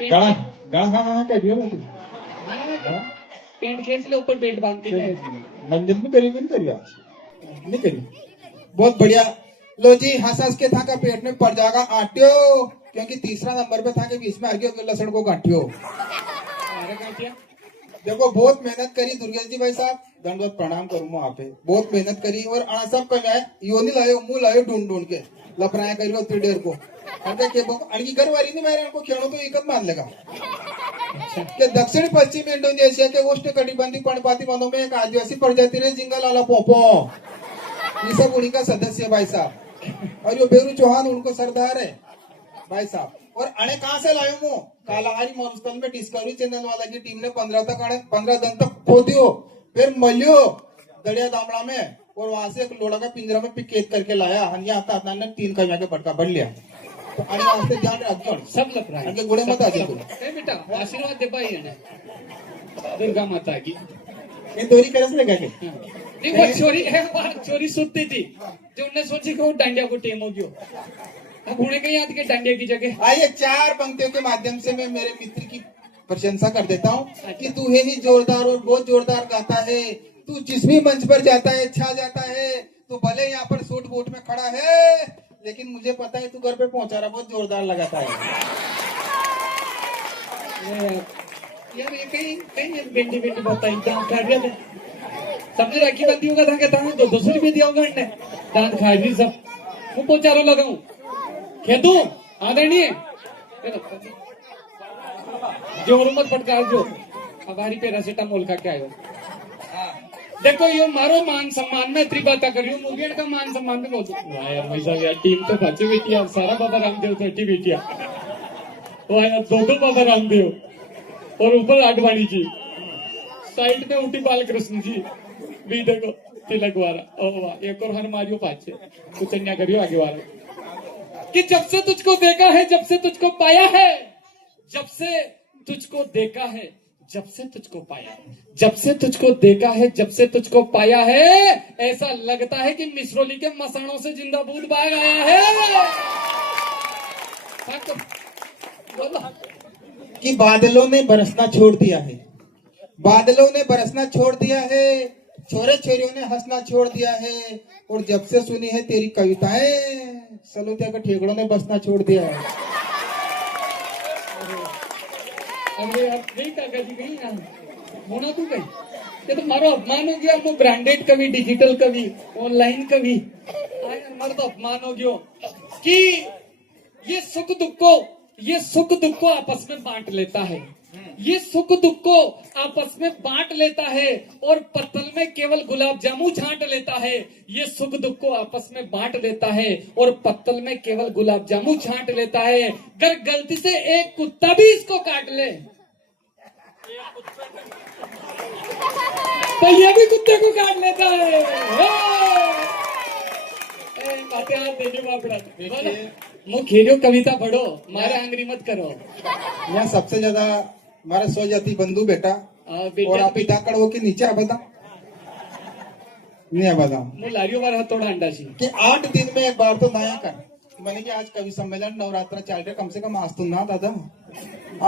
गला गला हाँ कह दियो पेंट खींच ले ऊपर पेट बांधते हैं। मंदिर में करीब नहीं करिए नहीं करिए। बहुत बढ़िया। लो जी हंस हंस के था का पेट में पड़ जाएगा आट्यो, क्योंकि तीसरा नंबर पे था के बीच में आगे लसण को गांठियो। अरे काटिया देखो बहुत मेहनत करी दुर्गेश जी भाई साहब, दंडवत प्रणाम करूँ वहाँ पे, बहुत मेहनत करी और आना सब कमाए यो नहीं लायो मुंह लायो ढूंढ ढूंढ के लपराया करियो उतनी देर को अड़की घर वाली नहीं मेरे को खेड़ो तो एकत मान लेगा कि दक्षिण पश्चिम इंडोनेशिया के उष्ण कटिबंधीय पर्णपाती वनों में एक आदिवासी प्रजाति ने जिंगल आला पोपो, ये सब उन्हीं का सदस्य है भाई साहब। और यो बेरू चौहान उनको सरदार है भाई साहब। और अणे कहाँ से लायो मो कालाहारी मरुस्थल में डिस्कवरी चैनल वाला की टीम ने 15 दिन तक खोदियो, फिर मलियो दरिया दामड़ा में और वहां से एक लोड़ा का पिंजरा में पिकेत करके लाया। यहाँ आता ने 3 कमिया के पटका बढ़ लिया। तो अणे वास्ते ध्यान रखो सब लग रहा है। आगे गुड़े मत आजे ए बेटा आशीर्वाद दे भाई है दुर्गा माता की। ये दोरी करस लगा के नहीं वो चोरी है, चोरी सुनती थी जो उन्हें सोची कि वो डांडिया को टेम हो गया। अब उन्हें कहीं याद के डांडिया की जगह। आइए 4 पंक्तियों के माध्यम से मैं मेरे मित्र की प्रशंसा कर देता हूँ कि तू है ही जोरदार और बहुत जोरदार गाता है। तू जिस भी मंच पर जाता है छा जाता है। तू भले यहाँ पर सूट बूट में खड़ा है, लेकिन मुझे पता है तू घर पे पहुंचा रहा बहुत जोरदार लगाता है। यार ये कहीं कहीं बेंडी बेंडी बताई दांत खा गया था। समझ राखी बंदी होगा था कि दांत 200 रुपये दिया होगा इन्हें दांत खा गई सब। वो पोचारो लगाऊं खेतू आदरणीय जोर मत फटकार जो हमारी पैरासिटामोल का क्या है। देखो ये मारो मान सम्मान में इतनी बात कर रही हूँ मुगेड़ का मान सम्मान में बोल यार भाई साहब यार टीम तो बची बेटिया सारा बाबा रामदेव 30 बेटिया वो यार 2 बाबा रामदेव और ऊपर आडवाणी जी साइड में उठी बालकृष्ण जी भी देखो तिलक वाला ओ वाह एक और हर मारियो पाचे कुछ अन्या करियो आगे वाला कि जब से तुझको देखा है जब से तुझको पाया है जब से तुझको देखा है जब से तुझको पाया जब से तुझको देखा है जब से तुझको पाया है ऐसा लगता है कि मिसरोली के मसानों से जिंदा बूंद बाग आया है। बोलो कि बादलों ने बरसना छोड़ दिया है, बादलों ने बरसना छोड़ दिया है, छोरे छोरियों ने हंसना छोड़ दिया है, और जब से सुनी है तेरी कविताएं सलोतिया के ठेकड़ों ने बसना छोड़ दिया है। अरे यार नहीं काका जी कहीं ना होना तू कहीं ये तो मारो अपमान हो गया। वो ब्रांडेड कवि डिजिटल कवि ऑनलाइन कवि हमारा तो अपमान हो गया कि ये सुख दुख को आपस में बांट लेता है। ये सुख दुख को आपस में बांट लेता है और पत्तल में केवल गुलाब जामुन छांट लेता है। ये सुख दुख को आपस में बांट लेता है और पत्तल में केवल गुलाब जामुन छांट लेता है। अगर गलती से एक कुत्ता भी इसको काट ले तो ये भी कुत्ते को काट लेता है। खेलो कविता पढ़ो मारे आंगरी मत करो। यहाँ सबसे ज्यादा हमारा स्वजाति बंधु बेटा और आप पिता कड़ो के नीचे आबदा नहीं आबदा लारियो बार हथौड़ा अंडा सी कि 8 दिन में एक बार तो नया कर मैंने कि आज कवि सम्मेलन नवरात्रा चल रहे कम से कम आज तो ना दादा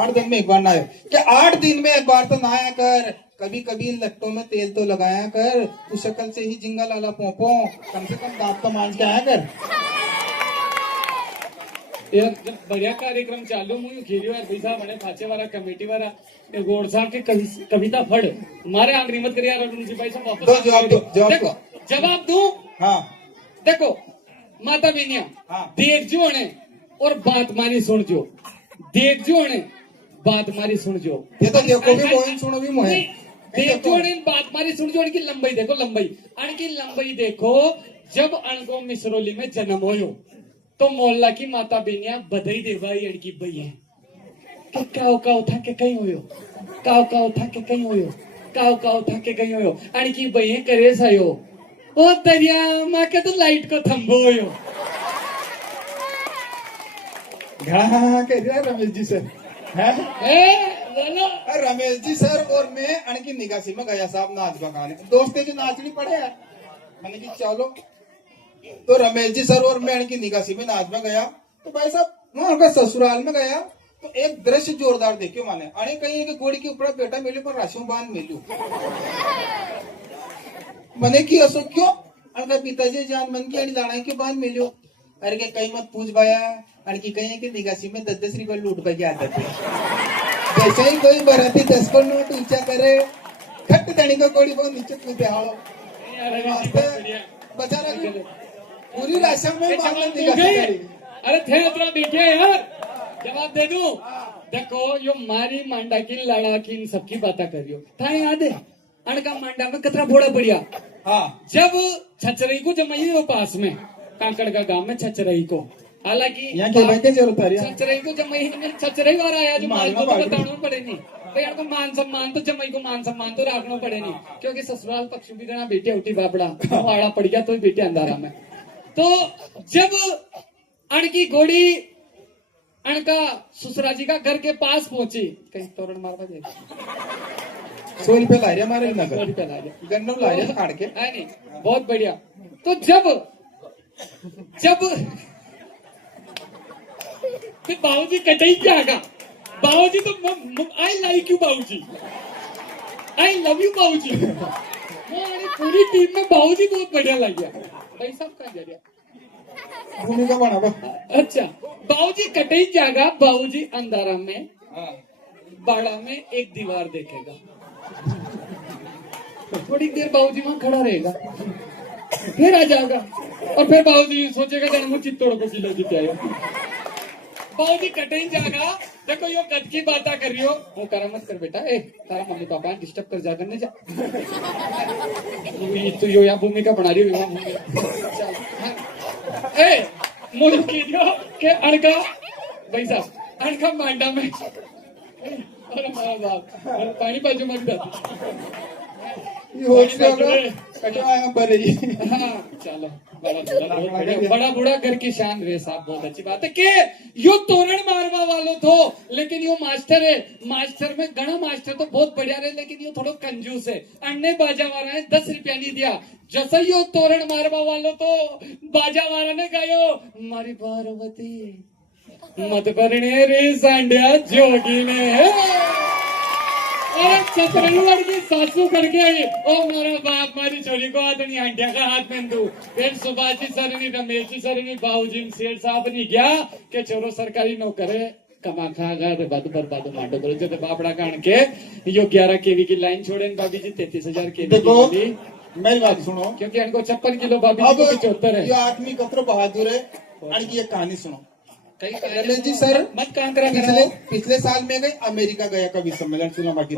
8 दिन में एक बार ना आए कि 8 दिन में एक बार तो नया कर। कभी कभी लट्टों में तेल तो लगाया कर, तू शक्ल से ही जिंगा लाला पोपो कम से कम दांत तो मांझ के आया कर। यार जब बढ़िया कार्यक्रम चालू हुई खेलियो यार पैसा बने फाचे वाला कमेटी वाला गोड़ साहब के कविता फड़ मारे आंगरी मत कर यार उनसे पैसा वापस देखो जवाब दूं। हाँ देखो माता बेनिया हाँ। देख जो ने और बात मारी सुन जो देख जो ने बात मारी सुन जो ये तो देखो भी मोहन सुनो भी मोहन देख जो ने बात मारी सुन जो की लंबाई देखो लंबाई देखो। जब अणको मिसरोली में जन्म होयो तो मोहल्ला की माता बेनिया बधाई दे भाई अड़की बई है कि काव था के कहीं होयो काव था के कहीं होयो काव था के कहीं होयो अड़की बई है करे सायो ओ दरिया माँ के तो लाइट को थम्बो होयो। हाँ कह दिया रमेश जी सर है बोलो रमेश जी सर और मैं अणकी निगासी में गया साहब नाच बगाने दोस्ते जो नाचनी पड़े है मैंने कि चलो तो रमेश जी सर और मैं अणकी निगासी में नाच में गया तो भाई साहब वहाँ का ससुराल में गया तो एक दृश्य जोरदार देखियो माने अने कहीं के घोड़ी के ऊपर बेटा मेले पर राशि बांध मेल्यू मने की असो क्यों अनका पिताजी जान मन की आणि जाना क्यों बांध मेल्यो अरे के कहीं मत पूछ भाया आणि की कहीं के निगासी में 10-10 रुपए लूट पे आदत है जैसे ही कोई बराती 10 को नोट ऊंचा करे खट तणी को कोड़ी बहुत नीचे कूदे हालो बेचारा पूरी राशि में मामला निगासी करी अरे थे इतना बैठे यार जवाब दे दूं देखो यो मारी मांडा की लड़ा की इन सबकी बातें करियो था याद है अणका मांडा में कतरा बोड़ा बढ़िया हाँ जब छचरई को जमाई हो पास में कांकड़ का गांव में छचरई को हालांकि यहाँ के भाई के जरूरत है छचरई को जमाई में छचरई वाला आया जो माल को तो बताना पड़े नहीं भाई आपको मान सम्मान तो जमाई को मान सम्मान तो रखना पड़े नहीं क्योंकि ससुराल पक्ष भी गणा बेटे उठी बापड़ा वाड़ा पड़ गया तो बेटे अंधारा में तो जब अणकी घोड़ी अणका ससुरा जी का घर के पास पहुंची कहीं तोरण मारवा दे 100 रुपए लारिया मारे सौ नगर रुपया ला दिया गन्नम लारिया काट के है नहीं बहुत बढ़िया तो जब फिर बाबूजी कटई क्या आगा बाबूजी तो आई लाइक यू बाबूजी आई लव यू बाबूजी पूरी टीम में बाबूजी बहुत बढ़िया लग गया भाई साहब का जरिया भूमिका बनावा अच्छा बाबूजी कटई जागा बाबूजी अंधारा में बाड़ा में एक दीवार देखेगा थोड़ी देर बाबूजी वहां खड़ा रहेगा फिर आ जाएगा और फिर बाबूजी सोचेगा जान चित्तौड़ को किलो जीते आयो बाबूजी कटई जाएगा देखो यो कद की बात कर रही हो वो करा मत कर बेटा ए तारा मम्मी पापा डिस्टर्ब कर जा करने जा तो यो यहाँ भूमिका बना रही हो ए मुझे कीजियो के अड़का भाई साहब अड़का मांडा में अरे मारा बाप और पानी बाजू मत ये हो गया कटवाया बरे हाँ चलो बड़ा बूढ़ा घर की शान रे साहब बहुत अच्छी बात है कि यो तोरण मारवा वालो थो लेकिन यो मास्टर है मास्टर में घना मास्टर तो बहुत बढ़िया रहे लेकिन यो थोड़ा कंजूस है अन्य बाजा वाला है 10 रुपया नहीं दिया जैसा यो तोरण मारवा वालो तो बाजा वाला ने गायो मारी पार्वती मत करने रे सांडिया जोगी ने अरे छतरगढ़ की सासू करके आई ओ मारा बाप मारी छोरी को आदमी आंटिया का हाथ में दू फिर सुभाषी सर ने रमेश सर ने बाबूजी सेठ साहब ने क्या के छोरो सरकारी नौकर है कमा खा घर बर्बाद मांडो करो जो बापड़ा कान के यो 11 केवी की लाइन छोड़े भाभी जी 33,000 केवी देखो मेरी बात सुनो क्योंकि इनको 56 किलो भाभी जी को 75 है ये आदमी कतरो बहादुर है अनकी एक कहानी सुनो कई रमेश जी सर मत काम करा पिछले साल में गए अमेरिका गया कवि सम्मेलन सुना बाकी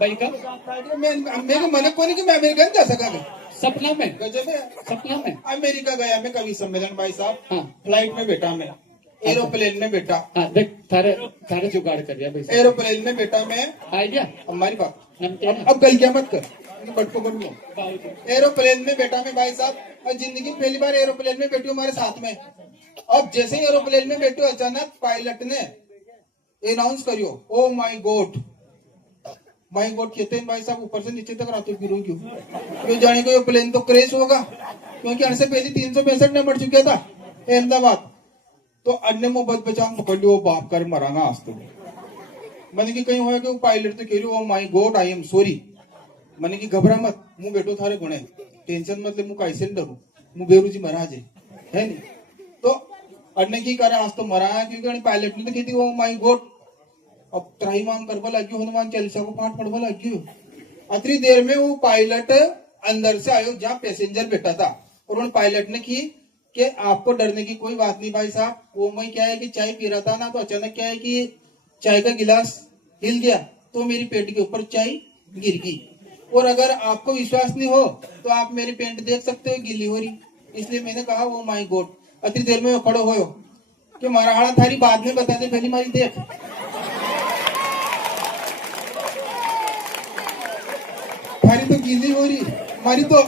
भाई का मेरे मन को नहीं कि मैं अमेरिका नहीं जा सका सपना में गजब है सपना में अमेरिका गया मैं कवि सम्मेलन भाई साहब हाँ फ्लाइट में बैठा मैं एरोप्लेन में बैठा हाँ देख थारे जुगाड़ कर दिया भाई एरोप्लेन में बैठा मैं आ गया हमारी बात नमकीन अब गलतियां मत कर बटको बन लो एरोप्लेन में बैठा मैं भाई साहब और जिंदगी में पहली बार एरोप्लेन में बैठी हमारे साथ में अब जैसे ही एरोप्लेन में बैठे अचानक पायलट ने अनाउंस करियो ओ माय गॉड कहते हैं भाई साहब ऊपर से नीचे तक रातों गिरूं क्यों क्यों जाने को ये प्लेन तो क्रैश होगा क्योंकि अनसे पहले 365 ने मर चुका था अहमदाबाद तो अन्य मोहब्बत बचा पकड़ लियो बाप कर मरांगा आज तो मैंने की कहीं हुआ कि पायलट तो कह रही oh my God I am sorry मैंने की घबरा मत मुंह बैठो थारे गुणे टेंशन मत ले मुंह कैसे डरू मुंह बेरूजी महाराज है नहीं तो अन्य की करे आज तो मरा क्योंकि पायलट ने तो कहती ओ माय गॉड अब त्राही माम करवा लगी हनुमान चालीसा को पाठ पढ़वा लगी अतरी देर में वो पायलट अंदर से आयो जहाँ पैसेंजर बैठा था और उन पायलट ने की कि आपको डरने की कोई बात नहीं भाई साहब वो मैं क्या है कि चाय पी रहा था ना तो अचानक क्या है कि चाय का गिलास हिल गया तो मेरी पेट के ऊपर चाय गिर गई और अगर आपको विश्वास नहीं हो तो आप मेरी पेंट देख सकते हो गीली हो रही इसलिए मैंने कहा वो माय गॉड अतरी देर में वो खड़ो हो कि मराड़ा थारी बाद में बता दे पहली मारी देख थारी तो गीली हो रही हमारी तो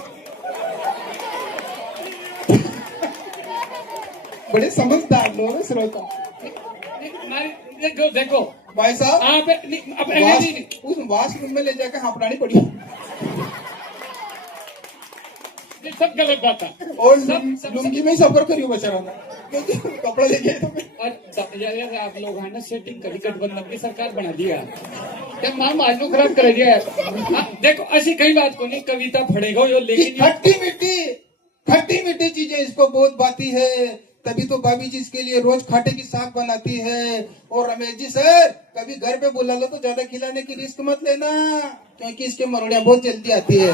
बड़े समझदार लोग हैं श्रोता देखो भाई साहब आप उस वाशरूम में ले जाकर हाँपड़ानी पड़ी ये सब गलत बात है। और सब लुंगी में ही सफर करियो बेचारा ना, क्योंकि कपड़ा देखे तो और यार आप लोग है ना सेटिंग करी, गठबंधन की सरकार बना दिया क्या मां मानू खराब कर दिया है। देखो ऐसी कई बात को नहीं, कविता पढ़ेगा यो, लेकिन खट्टी मीठी चीजें इसको बहुत बाती है, तभी तो भाभी जी इसके लिए रोज खाटे की साग बनाती है। और रमेश जी सर कभी घर पे बुला लो तो ज्यादा खिलाने की रिस्क मत लेना, क्योंकि इसके मरोड़ियां बहुत जल्दी आती है।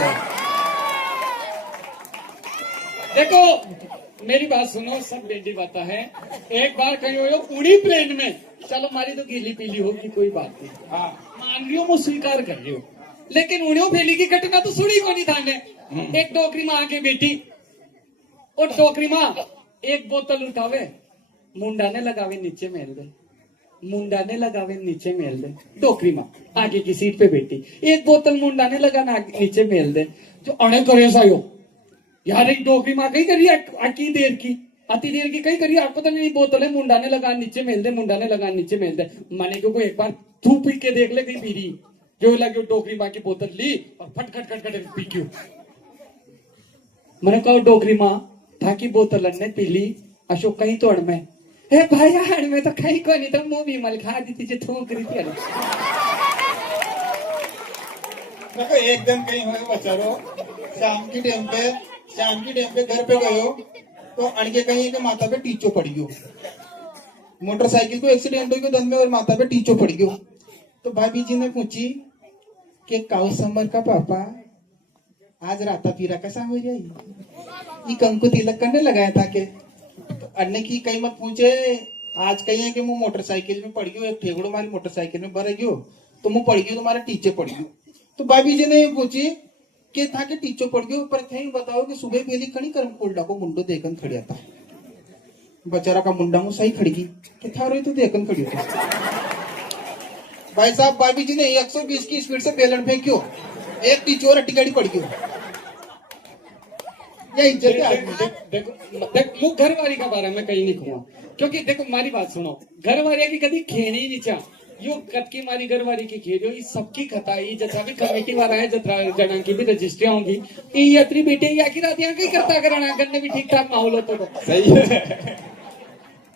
देखो मेरी बात सुनो, सब बेटी बात है। एक बार कहीं हो उड़ी प्लेन में, चलो हमारी तो गीली पीली होगी कोई बात नहीं, हाँ मान लियो मैं स्वीकार कर रही हूँ, लेकिन उड़ियों फैली की घटना तो सुनी को नहीं थाने। एक डोकरी माँ आके बेटी, और डोकरी माँ एक बोतल उठावे, मुंडा ने लगावे नीचे मेल दे, मुंडा ने लगावे नीचे मेल दे। डोकरी माँ आगे की सीट पे बैठी, एक बोतल मुंडा ने लगाना नीचे मेल दे। जो अणे करे सायो यार, एक डोकरी माँ कहीं करी अति देर की कहीं करी, आपको तो नहीं बोतल है, मुंडा ने लगा नीचे मेल दे, मुंडा ने लगा नीचे मेल दे। माने को एक बार तू पी के देख ले कहीं पी रही, जो लगे डोकरी माँ की बोतल ली और फट खट खट खट पी क्यों। मैंने कहा डोकरी माँ थाकी बोतल ने पीली अशोक कहीं तोड़ में, ए भाई हड़ में तो कहीं को नहीं, तो मुंह भी मल खा दी थी, थूक रही थी। देखो एक दिन कहीं हुए बचारो, शाम की टाइम पे घर पे गयो तो अणके कहीं के माथा पे टीचो पड़ गयो, मोटरसाइकिल को एक्सीडेंट हो गयो धन में और माथा पे टीचो पड़ गयो। तो भाभी जी ने पूछी कि काउ समर का पापा आज राता पीरा कैसा हो जाए, ये कंकु तिलक करने लगाया था के। तो अन्य की कहीं मत पूछे, आज कहीं है कि मुंह मोटरसाइकिल में पड़ गयो, एक ठेगड़ो मारी मोटरसाइकिल में भर गयो तो मुंह पड़ गयो, तुम्हारे टीचे पड़ गयो। तो भाभी जी ने पूछी कि था कि टीचो पड़ गयो, पर थे बताओ कि सुबह पहली खड़ी कर कोल्डा को मुंडो देखन खड़िया था, बेचारा का मुंडा मुंह सही खड़ी कि था रही तो देखन खड़ी था। भाई साहब भाभी जी ने 120 की स्पीड से बेलन फेंक्यो, एक टीचो और अट्टी गाड़ी पड़ गयो। ये इज्जत है आदमी। देखो घर वाली का बारे में कहीं नहीं कहूँगा, क्योंकि देखो हमारी बात सुनो, घर वाले की कभी खेनी ही नहीं चाह, यो कतकी मारी घर वाली की खेलो, ये सबकी खताई जथा भी कमेटी वाला है, जथा जना की भी रजिस्ट्रिया होंगी, ये यात्री बेटे या की रात यहाँ कहीं करता कराना करने भी ठीक ठाक माहौल होता तो सही है।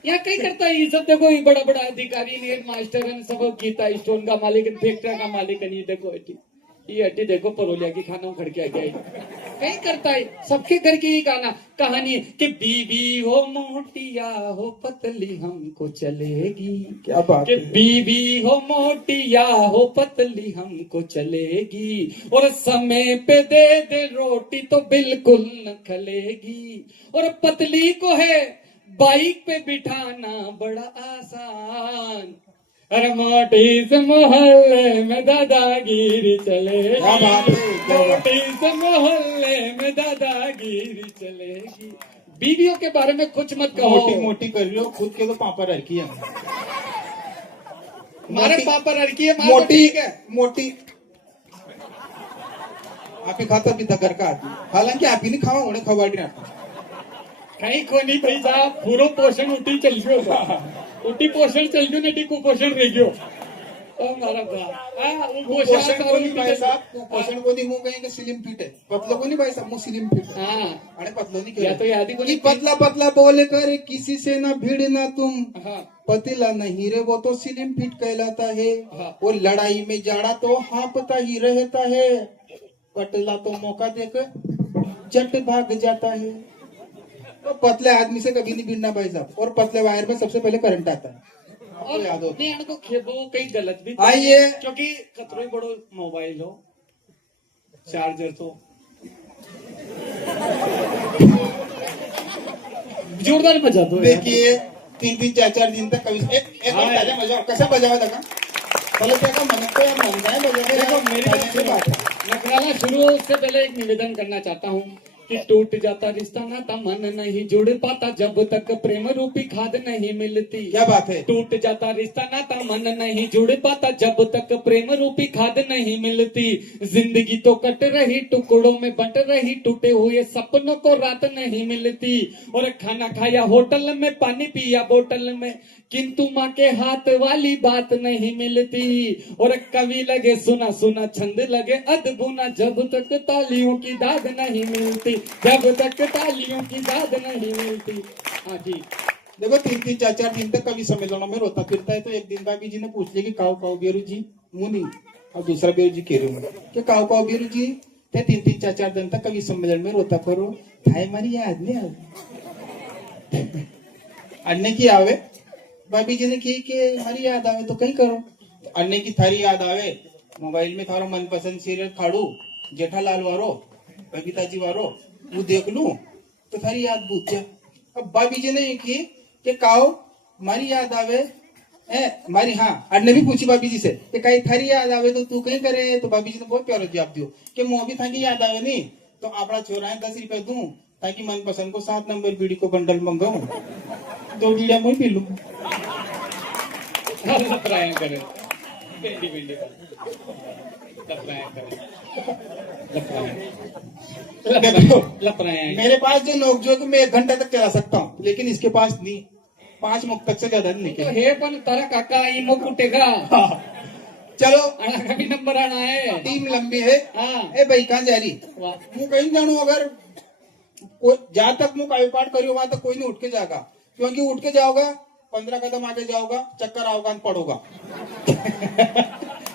यहाँ कहीं करता है ये सब। देखो ये बड़ा बड़ा अधिकारी हेड मास्टर सब, गीता स्टोन का मालिक, फैक्ट्री का मालिक नहीं, देखो ये अड्डी देखो परोलिया की खाना खड़ के आ गया, कहीं करता है। सबके घर की ही कहानी है कि बीबी हो मोटिया हो पतली हमको चलेगी, क्या बात कि बीबी हो मोटिया हो पतली हमको चलेगी, और समय पे दे दे रोटी तो बिल्कुल न खलेगी, और पतली को है बाइक पे बिठाना बड़ा आसान, अरे मोटी से मोहल्ले में दादागिरी चलेगी, मोटी से मोहल्ले में दादागिरी चलेगी। बीवियों के बारे में कुछ मत कहो, मोटी मोटी कर रही हो, खुद के तो पापा रखी है, हमारे पापा लड़की है, मोटी ठीक है। मोटी आप ही खाता पीता घर का आदमी, हालांकि आप ही नहीं खावा उन्हें खवाड़ी रहता कहीं को नहीं भाई साहब, पूरा पोषण उठी चल गयो, उठी पोषण चल गयो, नहीं कुपोषण रह गयो। हमारा पोषण को नहीं भाई साहब, पोषण को नहीं मुंह कहेंगे स्लिम फिट है, पतलो को नहीं भाई साहब मुंह स्लिम फिट। हाँ अरे पतलो नहीं या तो याद ही को कि नहीं, पतला पतला बोले कर किसी से ना भिड़ना तुम, हाँ पतीला नहीं रे वो तो स्लिम फिट कहलाता है, हाँ। और लड़ाई में जाड़ा तो हाँपता ही रहता है, पतला तो मौका देकर जट भाग जाता है। तो पतले आदमी से कभी नहीं भिड़ना भाई साहब, और पतले वायर में सबसे पहले करंट आता है, आपको याद हो। नहीं इनको खेबो कहीं गलत भी आइए, क्योंकि कतरो ही बड़ो मोबाइल हो, चार्जर तो जोरदार बजा दो। देखिए 3-3 4-4 दिन तक कभी एक बार पहले बजाओ, कैसे बजावा लगा पहले देखा मन को या मन जाए बजाने। देखो मेरी बात नखराला शुरू हो उससे पहले एक निवेदन करना चाहता हूँ कि टूट जाता रिश्ता नाता मन नहीं जुड़ पाता जब तक प्रेम रूपी खाद नहीं मिलती। क्या बात है। टूट जाता रिश्ता नाता मन नहीं जुड़ पाता जब तक प्रेम रूपी खाद नहीं मिलती। जिंदगी तो कट रही टुकड़ों में बंट रही, टूटे हुए सपनों को रात नहीं मिलती। और खाना खाया होटल में, पानी पिया बोतल में, किंतु माँ के हाथ वाली बात नहीं मिलती। और कवि लगे सुना सुना छंद लगे अदबुना जब तक तालियों की दाद नहीं मिलती। जब तक तालियों की दाद नहीं मिलती। हाँ जी। देखो 3-3 4-4 दिन तक कभी सम्मेलनों में रोता फिरता है, तो एक दिन भाभी जी ने पूछ लिया कि काओ काओ बेरू जी मुंह नहीं, और दूसरा बेरू जी कह रहे हो कि काओ काओ बेरू जी ते 3-3 4-4 दिन तक कभी सम्मेलन में रोता करो थाय मारी याद नहीं आवे अन्य की आवे। भाभी जी ने की कि हमारी याद आवे तो कहीं करो, तो अन्य की थारी याद आवे मोबाइल में थारो मनपसंद सीरियल खाड़ू जेठालाल वारो बबीता जी वारो वो देख लू तो थारी याद भूत जा। अब भाभी जी ने की कि काओ मारी याद आवे मारी, हाँ अन्य भी पूछी भाभी जी से कि कहीं थारी याद आवे तो तू कहीं करे, तो भाभी जी ने बहुत प्यारा जवाब दियो कि मोह भी था कि याद आवे नहीं तो आपड़ा छोरा है 10 रुपए दूं ताकि मनपसंद को 7 नंबर बीड़ी को बंडल मंगाऊं 2 बीड़िया मुझे पी लूं। लपराया करे भिंडी भिंडी लपराया करे लपराया। मेरे पास जो नोकझोंक मैं 1 घंटा तक चला सकता हूँ, लेकिन इसके पास नहीं 5 मुख तक से ज्यादा नहीं तो निकले। हे पण तारा काका इमो कुटेगा। चलो आना का भी नंबर आना है। टीम लंबी है। हाँ। ए भाई कहाँ जा रही वाह। मैं कहीं जानू, अगर जहां तक मुझे काव्य पाठ करियो वहां तक कोई नहीं उठ के जाएगा, क्योंकि उठ के जाओगा 15 कदम आगे जाओगा चक्कर आओगा पड़ोगा।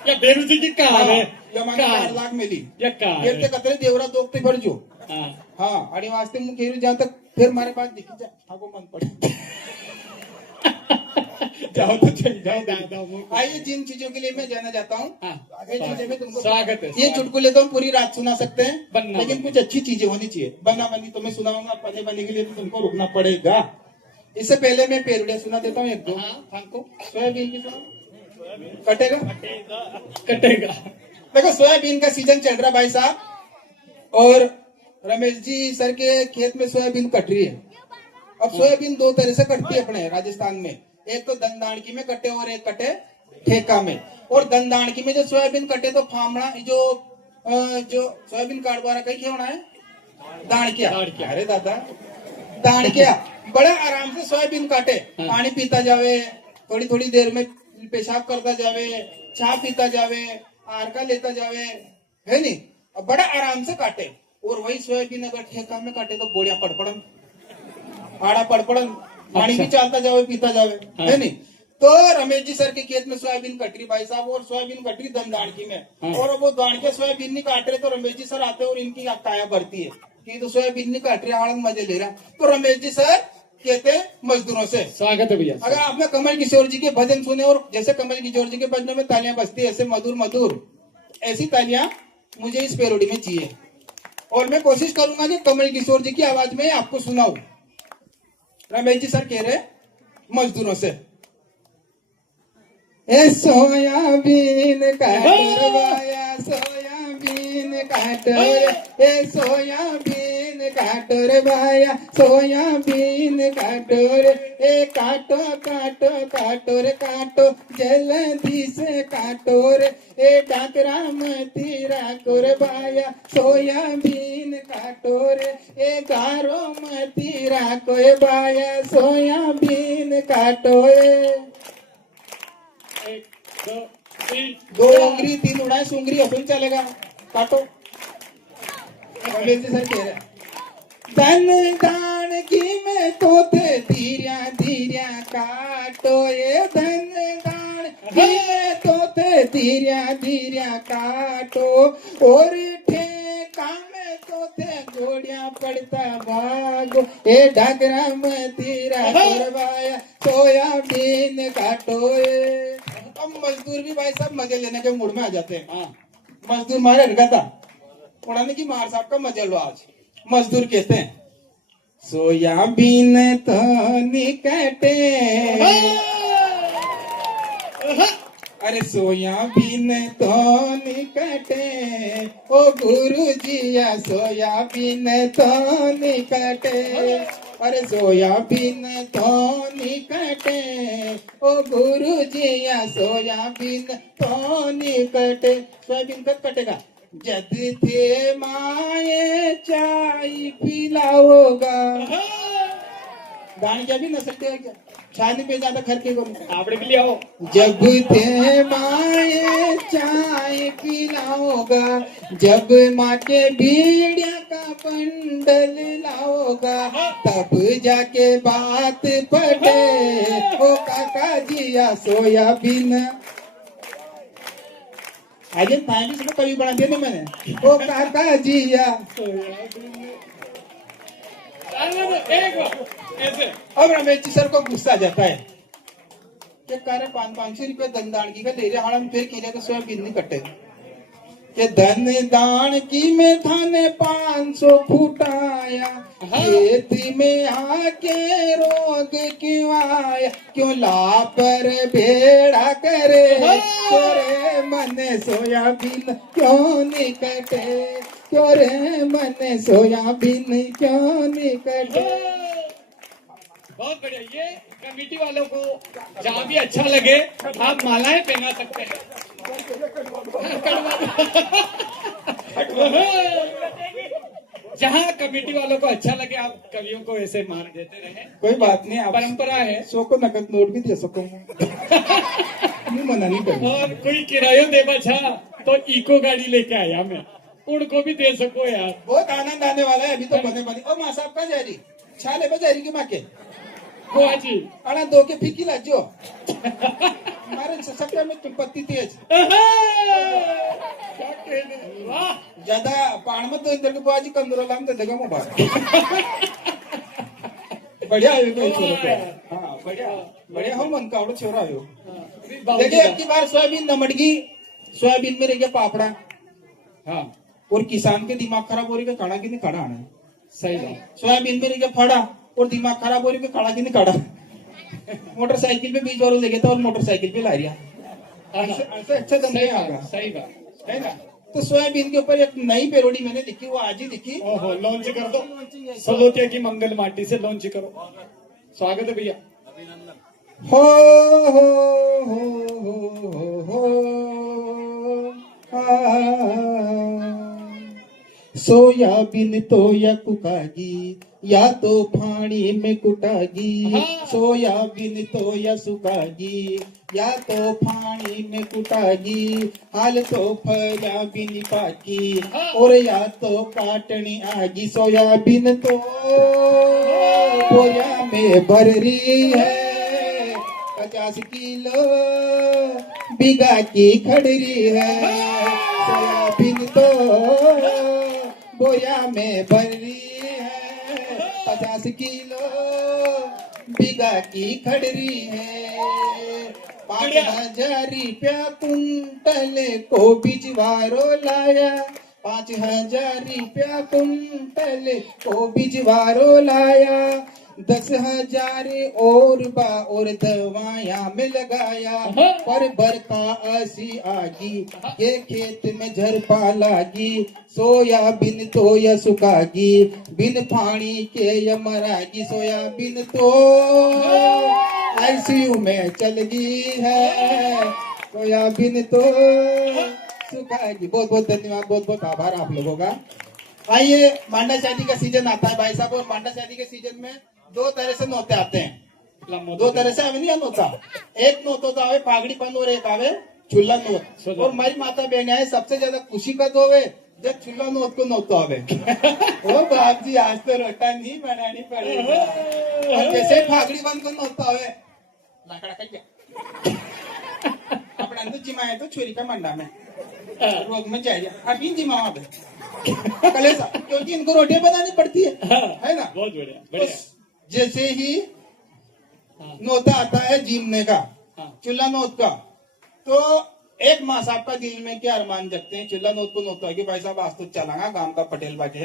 या बेरू जी की कार है या माने 4 लाख मिली या कार फिर ते कतरे देवरा दोगते भरजो। हाँ। हाँ आणि वास्ते मुझे खेरू जहां तक फिर हमारे पास दिखी जा ठाको मन पड़े। जाओ तो चल जाओ। आइए जिन चीजों के लिए मैं जाना चाहता हूँ आगे चीजें में तुमको स्वागत है। ये चुटकुले तो हम पूरी रात सुना सकते हैं, बनना लेकिन कुछ अच्छी चीजें होनी चाहिए। बनना बनी तो मैं सुनाऊंगा, पने बने के लिए तो तुमको रुकना पड़ेगा। इससे पहले मैं पेरुड़े सुना देता हूँ 1-2 को। सोयाबीन की सुना कटेगा कटेगा। देखो सोयाबीन का सीजन चल रहा भाई साहब, और रमेश जी सर के खेत में सोयाबीन कट रही है। अब सोयाबीन 2 तरह से कटती है अपने राजस्थान में, एक तो दंदाणकी में कटे और एक कटे ठेका में। और दंदाणकी में जो सोयाबीन कटे तो फामड़ा जो सोयाबीन काटवारा कहीं क्या होना है दाणकिया। अरे दादा दाणकिया बड़े आराम से सोयाबीन काटे, पानी पीता जावे, थोड़ी थोड़ी देर में पेशाब करता जावे, चाय पीता जावे, आरका लेता जावे, है नहीं, अब बड़ा आराम से काटे। और वही सोयाबीन अगर ठेका में काटे तो बोड़िया पड़पड़न आड़ा पड़पड़न पानी भी चलता जावे पीता जावे, है नहीं। तो रमेश जी सर के खेत में सोयाबीन कट रही भाई साहब, और सोयाबीन कट रही दंदाणकी में, और वो दाणके सोयाबीन नहीं काट रहे तो रमेश जी सर आते और इनकी काया बढ़ती है कि तो सोयाबीन नहीं काट रही आनंद मजे ले रहा। तो रमेश जी सर कहते मजदूरों से स्वागत है भैया। अगर आपने कमल किशोर जी के भजन सुने और जैसे कमल किशोर जी के भजनों में तालियां बजती है ऐसे मधुर मधुर, ऐसी तालियां मुझे इस पेरोडी में चाहिए। और मैं कोशिश करूंगा कि कमल किशोर जी की आवाज में आपको सुनाऊं। रमेश जी सर कह रहे मजदूरों से, ए सोयाबीन काटरवाया सोयाबीन काटर, ए सोयाबीन काटर भाया सोयाबीन काटर, ए काटो काटो काटो रे काटो जल्दी से काटो रे, ए डाकरा मती राखो रे भाया सोयाबीन काटो रे, ए गारो मती राखो ए भाया सोयाबीन काटो। 1 2 3 2 उंगली 3 उड़ाए सुंगरी अपन चलेगा काटो। रमेश जी सर कह रहे धन दान की में तोते धीरिया धीरिया काटो, ये धन दान की में तोते धीरिया धीरिया काटो, और ठेका में तोते घोड़िया पड़ता भागो, ए ढाकरा मतीरा करवाया सोयाबीन काटो। अब मजदूर भी भाई साहब मजे लेने के मूड में आ जाते हैं। मजदूर मारे हरकता उड़ाने की मार साहब का मजा लो आज। मजदूर कहते हैं सोयाबीन तो निकटे, अरे सोयाबीन तो निकटे, ओ गुरुजिया सोयाबीन तो निकटे, अरे सोयाबीन तो निकटे, ओ गुरुजिया सोयाबीन तो निकटे। सोयाबीन कब कटेगा? जद थे माए चाय पिलाओगा। गाने क्या भी नसलते हैं क्या? छानी पे ज्यादा खर्चे करूँ आपने भी लिया हो जब ते माए चाय पिलाओगा जब माँ के बीड़िया का बंडल लाओगा तब जाके बात पड़े ओ काका जिया सोयाबीन आज टाइम इसको कभी बना दिया ना मैंने ओ काका जिया एक बार ऐसे अब रमेश जी सर को गुस्सा आ जाता है कि कार्य 500 रुपये धनदान की का ले रहे हाड़ हम फिर किले का सोयाबीन नहीं कटे कि धन दान की में थाने 500 फुटाया खेत में आके रोग क्यों आया क्यों लापर भेड़ा करे तोरे मन सोयाबीन क्यों नहीं कटे क्यों रे मन सोयाबीन क्यों नहीं कटे बहुत बढ़िया ये कमेटी वालों को जहाँ भी अच्छा लगे आप मालाएं पहना सकते हैं जहाँ कमेटी वालों को अच्छा लगे आप कवियों को ऐसे मान देते रहे कोई बात नहीं आप परंपरा है 100 को नकद नोट भी दे सकूंगा नहीं मना नहीं करूंगा और कोई किरायो दे बचा तो इको गाड़ी लेके आया मैं उनको भी दे सको यार बहुत आनंद आने वाला है अभी तो बने बने ओ माँ साहब का जारी छाले पे जारी की माँ के बुआ जी अना दो के फीकी लाजो हमारे सकरा में पत्ती तेज क्या कहने वाह ज्यादा पान मत दो इधर के बुआ जी कंदरो लाम दे देगा मोबाइल बढ़िया है कोई छोरो पे हाँ बढ़िया बढ़िया हो मन का उड़ो छोरा आयो देखिए अब की बार सोयाबीन नमड़गी सोयाबीन में रह गया पापड़ा हाँ और किसान के दिमाग खराब हो रही है काढ़ा की नहीं काढ़ा आना सही बात सोयाबीन में रह गया फड़ा और दिमाग खराब हो रही है काढ़ा की नहीं काढ़ा मोटरसाइकिल पे बीच और ले गया था और मोटरसाइकिल पे ला रिया ऐसे अच्छा धंधा आगा सही बात है ना तो सोयाबीन के ऊपर एक नई पेरोडी मैंने लिखी वो आज ही लिखी ओहो लॉन्च कर दो सलोतिया की मंगल माटी से लॉन्च करो स्वागत है भैया हो सोयाबीन तो या कुकागी या तो फाड़ी में कुटागी सोयाबीन तो या सुकागी या तो फाड़ी में कुटागी हाल तो फला भी नहीं पाकी और या तो काटनी आगी सोयाबीन तो बोया में भर रही है 50 किलो बीघा की खड़री है सोयाबीन तो बोया में भर रही है 50 किलो बीघा की खड़री है 5,000 रुपया कुंटल को बिजवारो लाया 5,000 रुपया कुंटल को बिजवारो लाया 10,000 और दवाया में लगाया पर बरखा ऐसी आगी के खेत में झरपा लागी सोयाबीन तो या सुखागी बिन पानी के या मरागी सोयाबीन तो आईसीयू में चल गई है सोयाबीन तो सुखागी। बहुत बहुत धन्यवाद बहुत बहुत आभार आप लोगों का। आइए मांडा शादी का सीजन आता है भाई साहब और मांडा शादी के सीजन में 2 तरह से नोते आते हैं 2 तरह से आवे नहीं नोता एक नोतो तो आवे पागड़ी पन और एक आवे चूल्हा नोत और हमारी माता बहन है सबसे ज्यादा खुशी का दो जब चूल्हा नोत को नोतो आवे ओ बाप जी आज तो रोटा नहीं बनानी पड़ेगा और जैसे फागड़ी बन को नोतो आवे लाकड़ा कट अपना तो जिमाए तो छुरी का मंडा में रोग में जाए अभी जिमावा कलेसा क्योंकि इनको रोटियां बनानी पड़ती है ना बहुत बढ़िया बढ़िया जैसे ही नोता आता है जीमने का चूल्हा नोत का तो एक माँ साहब का दिल में क्या अरमान जगते हैं चूल्हा नोत को नोता है कि भाई साहब आज तो चलागा गांव का पटेल बाटे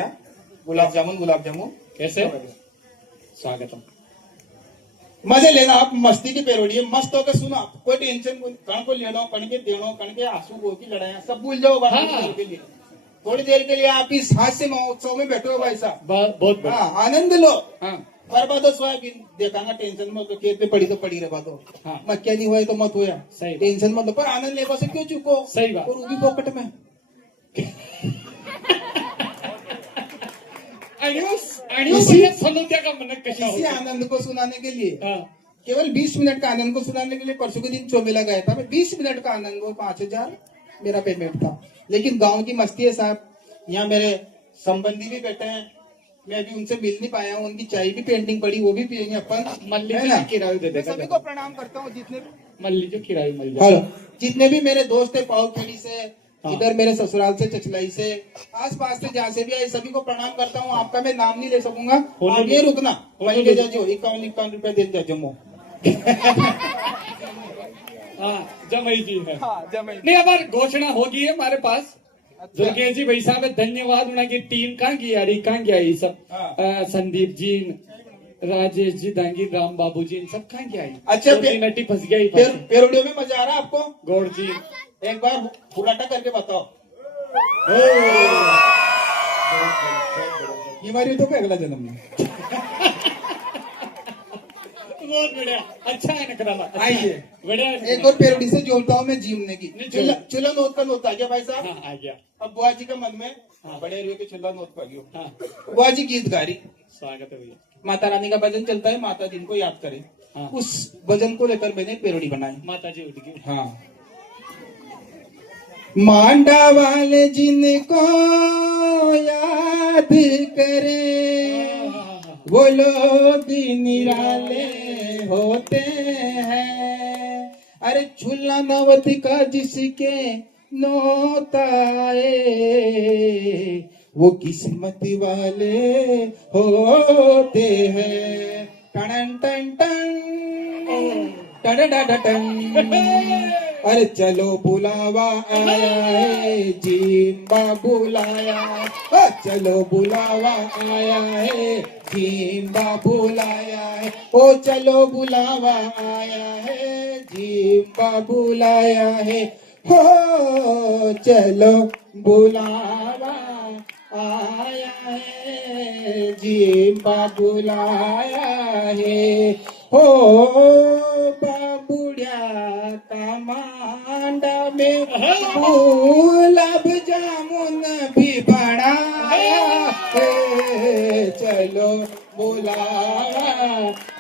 गुलाब जामुन कैसे स्वागतम मजे लेना आप मस्ती की पेरोडी मस्त होकर सुना कोई टेंशन कण को लेना कण के देना कण के आंसू गो की लड़ाई सब भूल जाओ के लिए थोड़ी देर के लिए आप इस हास्य महोत्सव में बैठे हो भाई साहब बहुत हाँ आनंद लो हाँ बर्बाद हो सोयाबीन देखा टेंशन में तो खेत में पड़ी रहा तो हाँ मक्या नहीं हुआ तो मत हुआ सही टेंशन मत लो पर आनंद लेने से क्यों चुको सही बात और वो भी पॉकेट में आणि सलोत्या का मन कशा इसी आनंद को सुनाने के लिए केवल 20 मिनट का आनंद को सुनाने के लिए परसों के दिन चौमेला गया था। मैं 20 मिनट का आनंद को 5,000 मेरा पेमेंट था। लेकिन गांव की मस्ती है साहब, यहाँ मेरे संबंधी भी बैठे हैं, मैं अभी उनसे मिल नहीं पाया हूँ, उनकी चाय भी पेंडिंग पड़ी, वो भी पियेंगे अपन, मल्ली है जी ना? किराया दे मैं देगा सभी को प्रणाम करता हूँ, जितने भी मल्ली जो किराया मिल हेलो, जाए। जितने भी मेरे दोस्त है पावखेड़ी से, हाँ। इधर मेरे ससुराल से, चचलाई से, आस पास से जहाँ से भी आए सभी को प्रणाम करता हूँ। आपका मैं नाम नहीं ले सकूंगा, होने आप दो। ये रुकना, होने वहीं ले दो। जाओ, 51 रुपए दे जाओ जम्मू। हाँ जमई जी है। हाँ जमे। नहीं हमारी घोषणा होगी है हमारे पास। दुर्गेश जी भाई साहब धन्यवाद, उनकी टीम कहाँ की यारी, कहाँ गया ये सब? हाँ। संदीप जी, राजेश जी, दांगी, राम बाबू जी, इन सब कहाँ गया? अच्छा, नटी फंस गया ही पेरोडियो में मजा आ रहा है आपको? गौड़ जी एक बार फुलाटा करके बताओ। ये हमारी तो अगला जन्म में। बहुत बढ़िया, अच्छा है नकराला, अच्छा है। आइए। बढ़िया है एक नकराला। और पेरोडी से जोड़ता हूँ मैं जीवने की। नहीं, चूल्हा चूल्हा नोट का नोट आ गया भाई साहब। हाँ आ गया। अब बुआ जी के मन में हाँ। बड़े रुए के चूल्हा नोट पा गयो। हाँ बुआ जी गीत गा रही, स्वागत है भैया। माता रानी का भजन चलता है, माता जिनको याद करे, हाँ। उस भजन को लेकर मैंने पेरोडी बनाई। माता जी उठ गई। हाँ। मांडा वाले जिनको याद करे, वो लोग निराले होते हैं। अरे झूला नवत का जिसके नोताए, वो किस्मत वाले होते हैं। टन टन टन टन टन। अरे चलो बुलावा आया है, जिम्बा बुलाया, चलो बुलावा आया है, जिम्बा बुलाया है, ओ चलो बुलावा आया है, जिम्बा बुलाया है, हो चलो बुलावा आया है, जिम्बा बुलाया है, हो बाबुड़िया का मांडा में गुलाब जामुन भी बनाया है, चलो बुलावा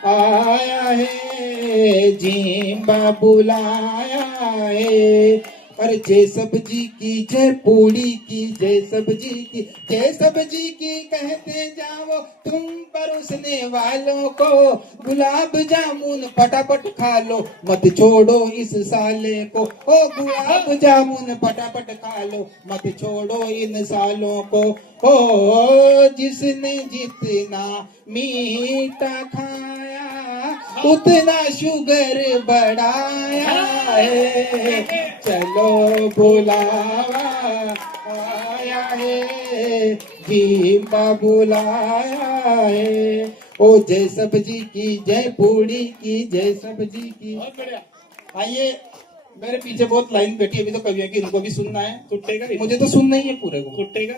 आया है, जिम्बा बुलाया है। अरे जय सब्जी की जय पूड़ी की, जय सब्जी की जय सब्जी की कहते जाओ तुम परोसने वालों को, गुलाब जामुन फटाफट खा लो, मत छोड़ो इस साले को, ओ गुलाब जामुन फटाफट खा लो, मत छोड़ो इन सालों को, ओ जिसने जितना मीठा खाया उतना शुगर बढ़ाया है, चलो बुलावा आया है, जिम्बा बुलाया है, ओ जय सब्जी की जय पूड़ी की, जय सब्जी की। बहुत बढ़िया। आइए, मेरे पीछे बहुत लाइन बैठी है, अभी तो कवियों की, इनको भी सुनना है, कुट्टे का मुझे तो सुनना ही है पूरे को। कुट्टे का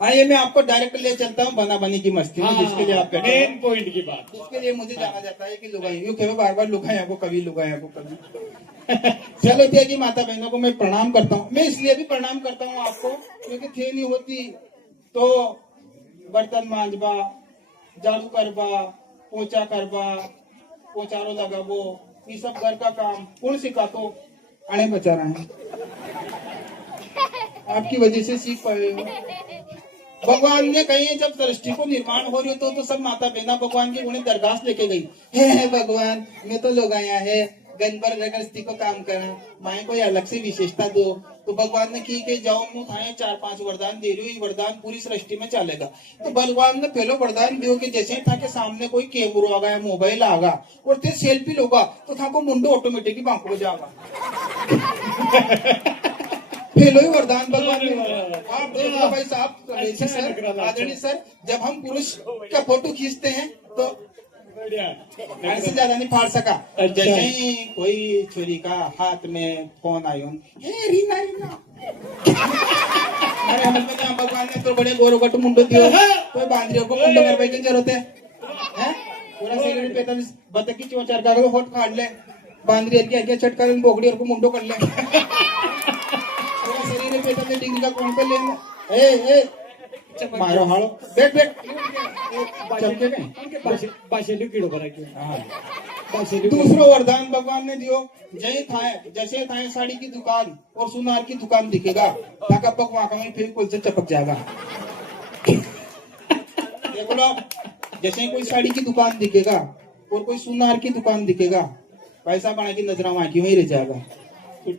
आइए, मैं आपको डायरेक्ट ले चलता हूँ बना बनी की मस्ती में, जिसके लिए आप बैठे मेन हैं। पॉइंट की बात। उसके लिए मुझे जाना जाता है कि लुगाई, क्योंकि मैं बार बार लुगाया को कभी, लुगाया को कभी। चलो दिया कि माता बहनों को मैं प्रणाम करता हूँ। मैं इसलिए भी प्रणाम करता हूँ आपको, क्योंकि थे नहीं होती तो बर्तन मांजबा, झाड़ू करबा, पोछा करबा, पोचारो लगाबो, ये सब घर का काम कौन सिखा, तो आने बचा रहा है, आपकी वजह से सीख पाए हो। भगवान ने कही जब सृष्टि को निर्माण हो रही तो सब माता बहना भगवान की उन्हें दरगास्त लेके गई, हे भगवान मैं तो लोग आया है गनबर गृहस्थी को काम करा, माए को अलग से विशेषता दो। तो भगवान ने की के जाओ मुँह खाए 4-5 वरदान दे रही हूँ, ये वरदान पूरी सृष्टि में चलेगा। तो भगवान ने पहले वरदान दियो कि जैसे ही था के सामने कोई कैमरा आ गया, मोबाइल आ गया और ते सेल्फी लोगा तो था को मुंडो ऑटोमेटिकली बांको जाएगा। पहले ही वरदान भगवान ने। आप देखो भाई साहब, सर आदरणीय सर, जब हम पुरुष का फोटो खींचते हैं तो ऐसे ज्यादा नहीं फाड़ सका, जैसे ही कोई छोरी का हाथ में फोन आयो, हे रीना रीना, अरे हम भगवान ने तो बड़े गोरो गट मुंडो दियो, कोई बांधरियों को मुंडो करवाई की जरूरत है? पूरा सिगरेट पेता बतख की चोचार का होट काट ले, बांधरियर की आगे चटका बोगड़ी को मुंडो कर ले, शरीर पे तो डिग्री का कौन पे लेना, ए मारो हालो, बैठ बैठ चल के गए भाषेली किडो करा की हाँ दूसरो वरदान भगवान ने दियो, जैसे थाए साड़ी की दुकान और सुनार की दुकान दिखेगा ताका पक वहां का फिर कुल से चपक जाएगा। देखो लो, जैसे कोई साड़ी की दुकान दिखेगा और कोई सुनार की दुकान दिखेगा, पैसा बना की नजर वहां की वहीं रह जाएगा।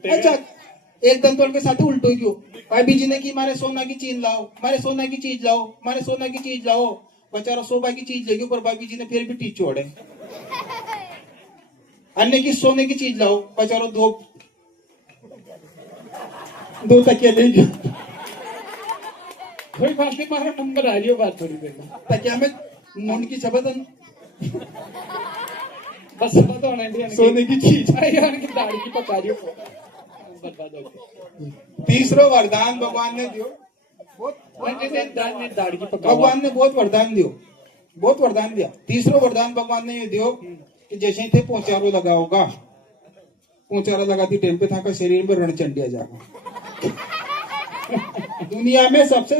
अच्छा, एकदम तो उनके साथ उल्टो क्यों? भाई बीजी ने की मारे सोना की चीज लाओ, मारे सोना की चीज लाओ, मारे सोना की चीज लाओ, बेचारा सोबा की चीज लेगी पर बाबी जी ने फिर भी टीच छोड़े। अन्य की सोने की चीज लाओ, बेचारो दो तकिया ले गयो। कोई बात नहीं, मारा नंबर आ रही बात थोड़ी देर में। तकिया में नोट की शबदन बस पता होना है सोने की चीज। यार की दाढ़ी की पका रही हो, बर्बाद हो गई। तीसरो वरदान भगवान ने दियो, दाढ़ी की पका भगवान ने बहुत वरदान दियो, बहुत वरदान दिया। तीसरो वरदान भगवान ने ये दियो कि जैसे थे पोचारो लगा होगा, पोचारा लगाती टाइम पे था का शरीर में रण चंडिया जाएगा। दुनिया में सबसे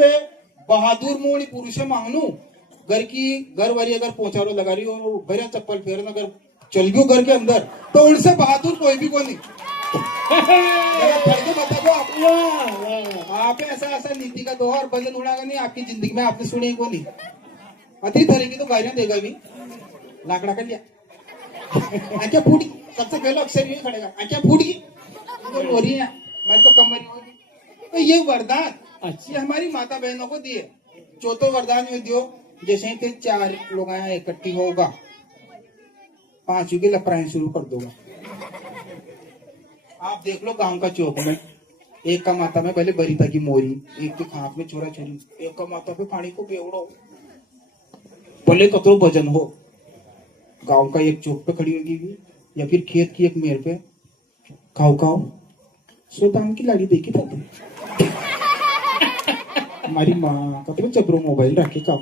बहादुर मोड़ी पुरुष है मांगनू, घर वाली अगर पोचारो लगा रही हो भैया चप्पल फेरन अगर चल गयो घर के अंदर तो उनसे बहादुर कोई भी को नहीं। बता आप ऐसा ऐसा नीति का दोहा और भजन उड़ागा नहीं आपकी जिंदगी में, आपने सुने को नहीं। अति तरह की तो गालियां देगा भी, लाकड़ा कर लिया आंखें फूट गई, सबसे पहले अक्सर ये खड़ेगा आंखें फूट गई, हो रही है हमारी तो कमर होगी। तो ये वरदान ये हमारी माता बहनों को दिए। चौथो वरदान ये दियो, जैसे ही 4 लोग आया इकट्ठी होगा, 5 के लपराएं शुरू कर दोगा। आप देख लो गांव का चौक में एक का माथा में पहले बरीता की मोरी, एक के हाथ में छोरा छोरी, एक का माथा पे पानी को बेवड़ो, बोले कतरो भजन हो। गांव का एक चौक पे खड़ी होगी या फिर खेत की एक मेर पे, खाओ खाओ सोताम की लाड़ी देखी था हमारी माँ कतरो चबरो मोबाइल रखे खाओ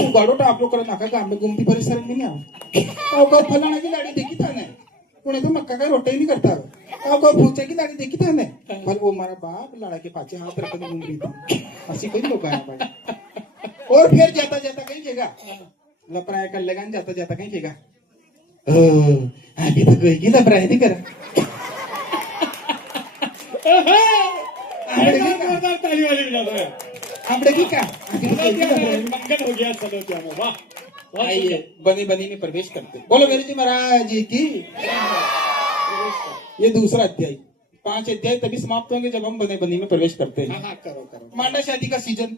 उगाड़ो आप लोग नाका गांव में घूमती परेशान नहीं आओ खाओ फलाना की लाड़ी देखी था ने उन्हें तो मक्का का रोटे ही नहीं करता खाओ भूचे की लाड़ी देखी था ने पर वो हमारा बाप लड़ा के पाचे हाथ रख घूम रही थी ऐसी कोई लोग आया भाई। और फिर जाता जाता कहीं केगा लपराया कर लेगा, जाता जाता कहीं केगा अभी तो कोई की लपराया नहीं करा। ताली वाली बजा दो यार। आपने की क्या मंगल हो गया, चलो क्या वाह। आइए बनी बनी में प्रवेश करते, बोलो मेरे जी महाराज जी की। ये दूसरा अध्याय, 5 अध्याय तभी समाप्त होंगे जब हम बने बनी में प्रवेश करते हैं। हाँ करो। मांडा शादी का सीजन,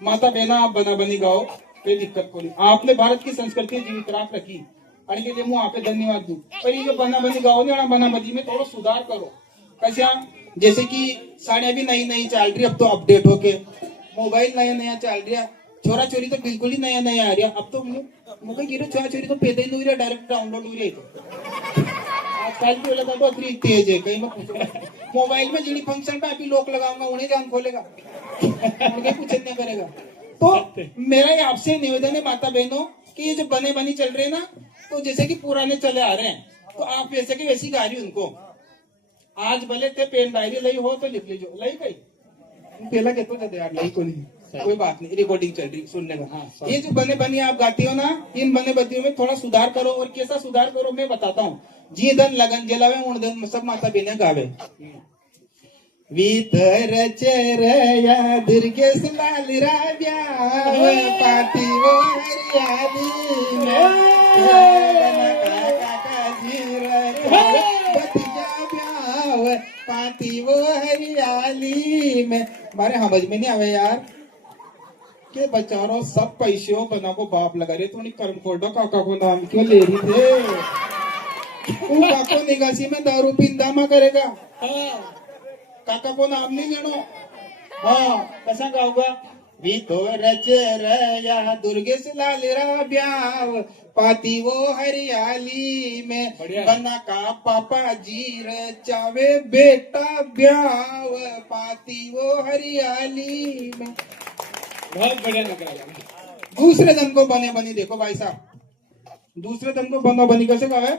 माता बहना आप बना बनी गाओ, कोई दिक्कत को नहीं। आपने भारत की संस्कृति जीवित राख रखी आणि के लिए मैं आप धन्यवाद दूं। पर ये जो बना बनी गाओ ने बना बनी में थोड़ा सुधार करो। कैसा, जैसे कि साड़ियां भी नई नई चल रही, अब तो अपडेट होके मोबाइल नया नया चल रहा, छोरा छोरी तो बिल्कुल ही नया नया आ रहा। अब तो मुझे गिरो छोरा छोरी तो पैदा ही नहीं हो रहा, डायरेक्ट डाउनलोड हो रही। आजकल की वाला तो अतरी तेज है, कहीं मैं पूछूंगा मोबाइल में जिड़ी फंक्शन पे अभी लोक लगाऊंगा उन्हें जान खोलेगा उनके कुछ नहीं करेगा। तो मेरा ये आपसे निवेदन है माता बहनों कि ये जो बने बनी चल रहे हैं ना, तो जैसे कि पुराने चले आ रहे हैं, तो आप वैसे की वैसी गा रही उनको। आज भले थे पेन डायरी लई हो तो लिख लीजिए, लई कहीं पहला कहते थे यार लई को नहीं, कोई बात नहीं, रिकॉर्डिंग चल रही सुनने का। ये जो बने बनी आप गाती हो ना, इन बने बनियों में थोड़ा सुधार करो। और कैसा सुधार करो मैं बताता हूँ। जी धन लगन जलावे उन धन सब माता बहने गावे। वितर चेरया दुर्गेश लाल राव्या पाती वो हरियाली में पाती वो हरियाली में। हमारे समझ में नहीं आवे यार के बचारो सब पैसे बना को बाप लगा रहे, थोड़ी कर्म खोडो काका को नाम क्यों ले रही थे। काको निगासी में दारू पींदा मा करेगा, काका को नाम नहीं लेनो। हाँ कैसा गाऊंगा, वितोर चेरया दुर्गेश लाल राव्याव पाती वो हरियाली में बना का पापा जी चावे बेटा ब्याव पाती वो हरियाली में। बहुत बढ़िया लग रहा है। दूसरे दिन को बने बनी देखो भाई साहब, दूसरे दिन को बनो बनी कैसे गावे।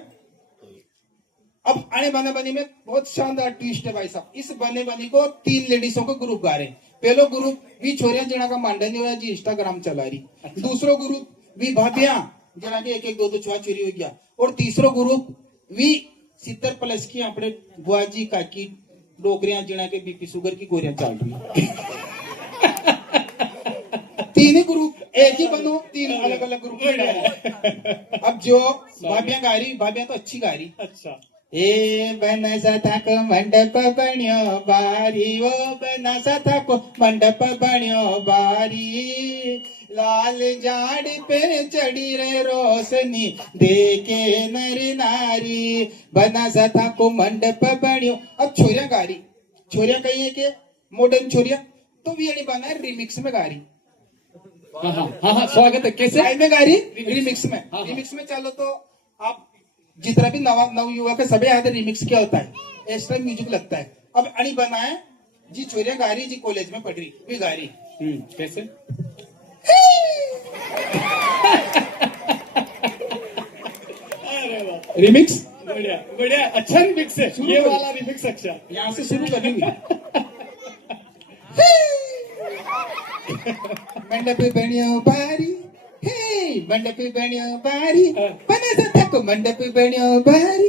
अब आने बने बनी में बहुत शानदार ट्विस्ट है भाई साहब। इस बने बनी को 3 लेडीजों को ग्रुप गा रहे। पहलो ग्रुप भी छोरिया जिना का मांडा नहीं हुआ जी इंस्टाग्राम चला रही, दूसरो ग्रुप भी भाभिया जना के एक एक दो दो छुआ चोरी हो गया। और तीसरो ग्रुप वी 70+ की अपने बुआजी काकी डोकरियां जिना के बीपी शुगर की गोरियां चल रही। तीन ही ग्रुप एक ही बनो, तीन अलग अलग ग्रुप में डाले। अब जो भाभियां गा रही, भाभियां तो अच्छी गा रही। अच्छा ए बनसा था को मंडप बण्यो बारी, ओ बनसा था को मंडप बण्यो बारी, लाल झाड़ पे चढ़ी रे रोशनी देखे नर नारी, बनसा था को मंडप बण्यो। अब छोरियां गा रही, छोरियां कही है कि मॉडर्न छोरियां, तो भी ये बना रिमिक्स में गा रही। हाँ हाँ हाँ हाँ, स्वागत है। कैसे लाइव में गा रही, रिमिक्स में। हाँ। रिमिक्स में चलो तो आप जितना भी नव युवक है सभी याद है रिमिक्स क्या होता है, एक्स्ट्रा म्यूजिक लगता है। अब अणी बनाए जी छोरियां गा रही, जी कॉलेज में पढ़ रही, भी गा रही। कैसे अरे वाह, रिमिक्स बढ़िया बढ़िया, अच्छा रिमिक्स है ये वाला रिमिक्स। अच्छा यहाँ से शुरू करेंगे। मंडप बण्यो बारी, हे मंडप बण्यो बारी, बनासा थको मंडप बण्यो बारी,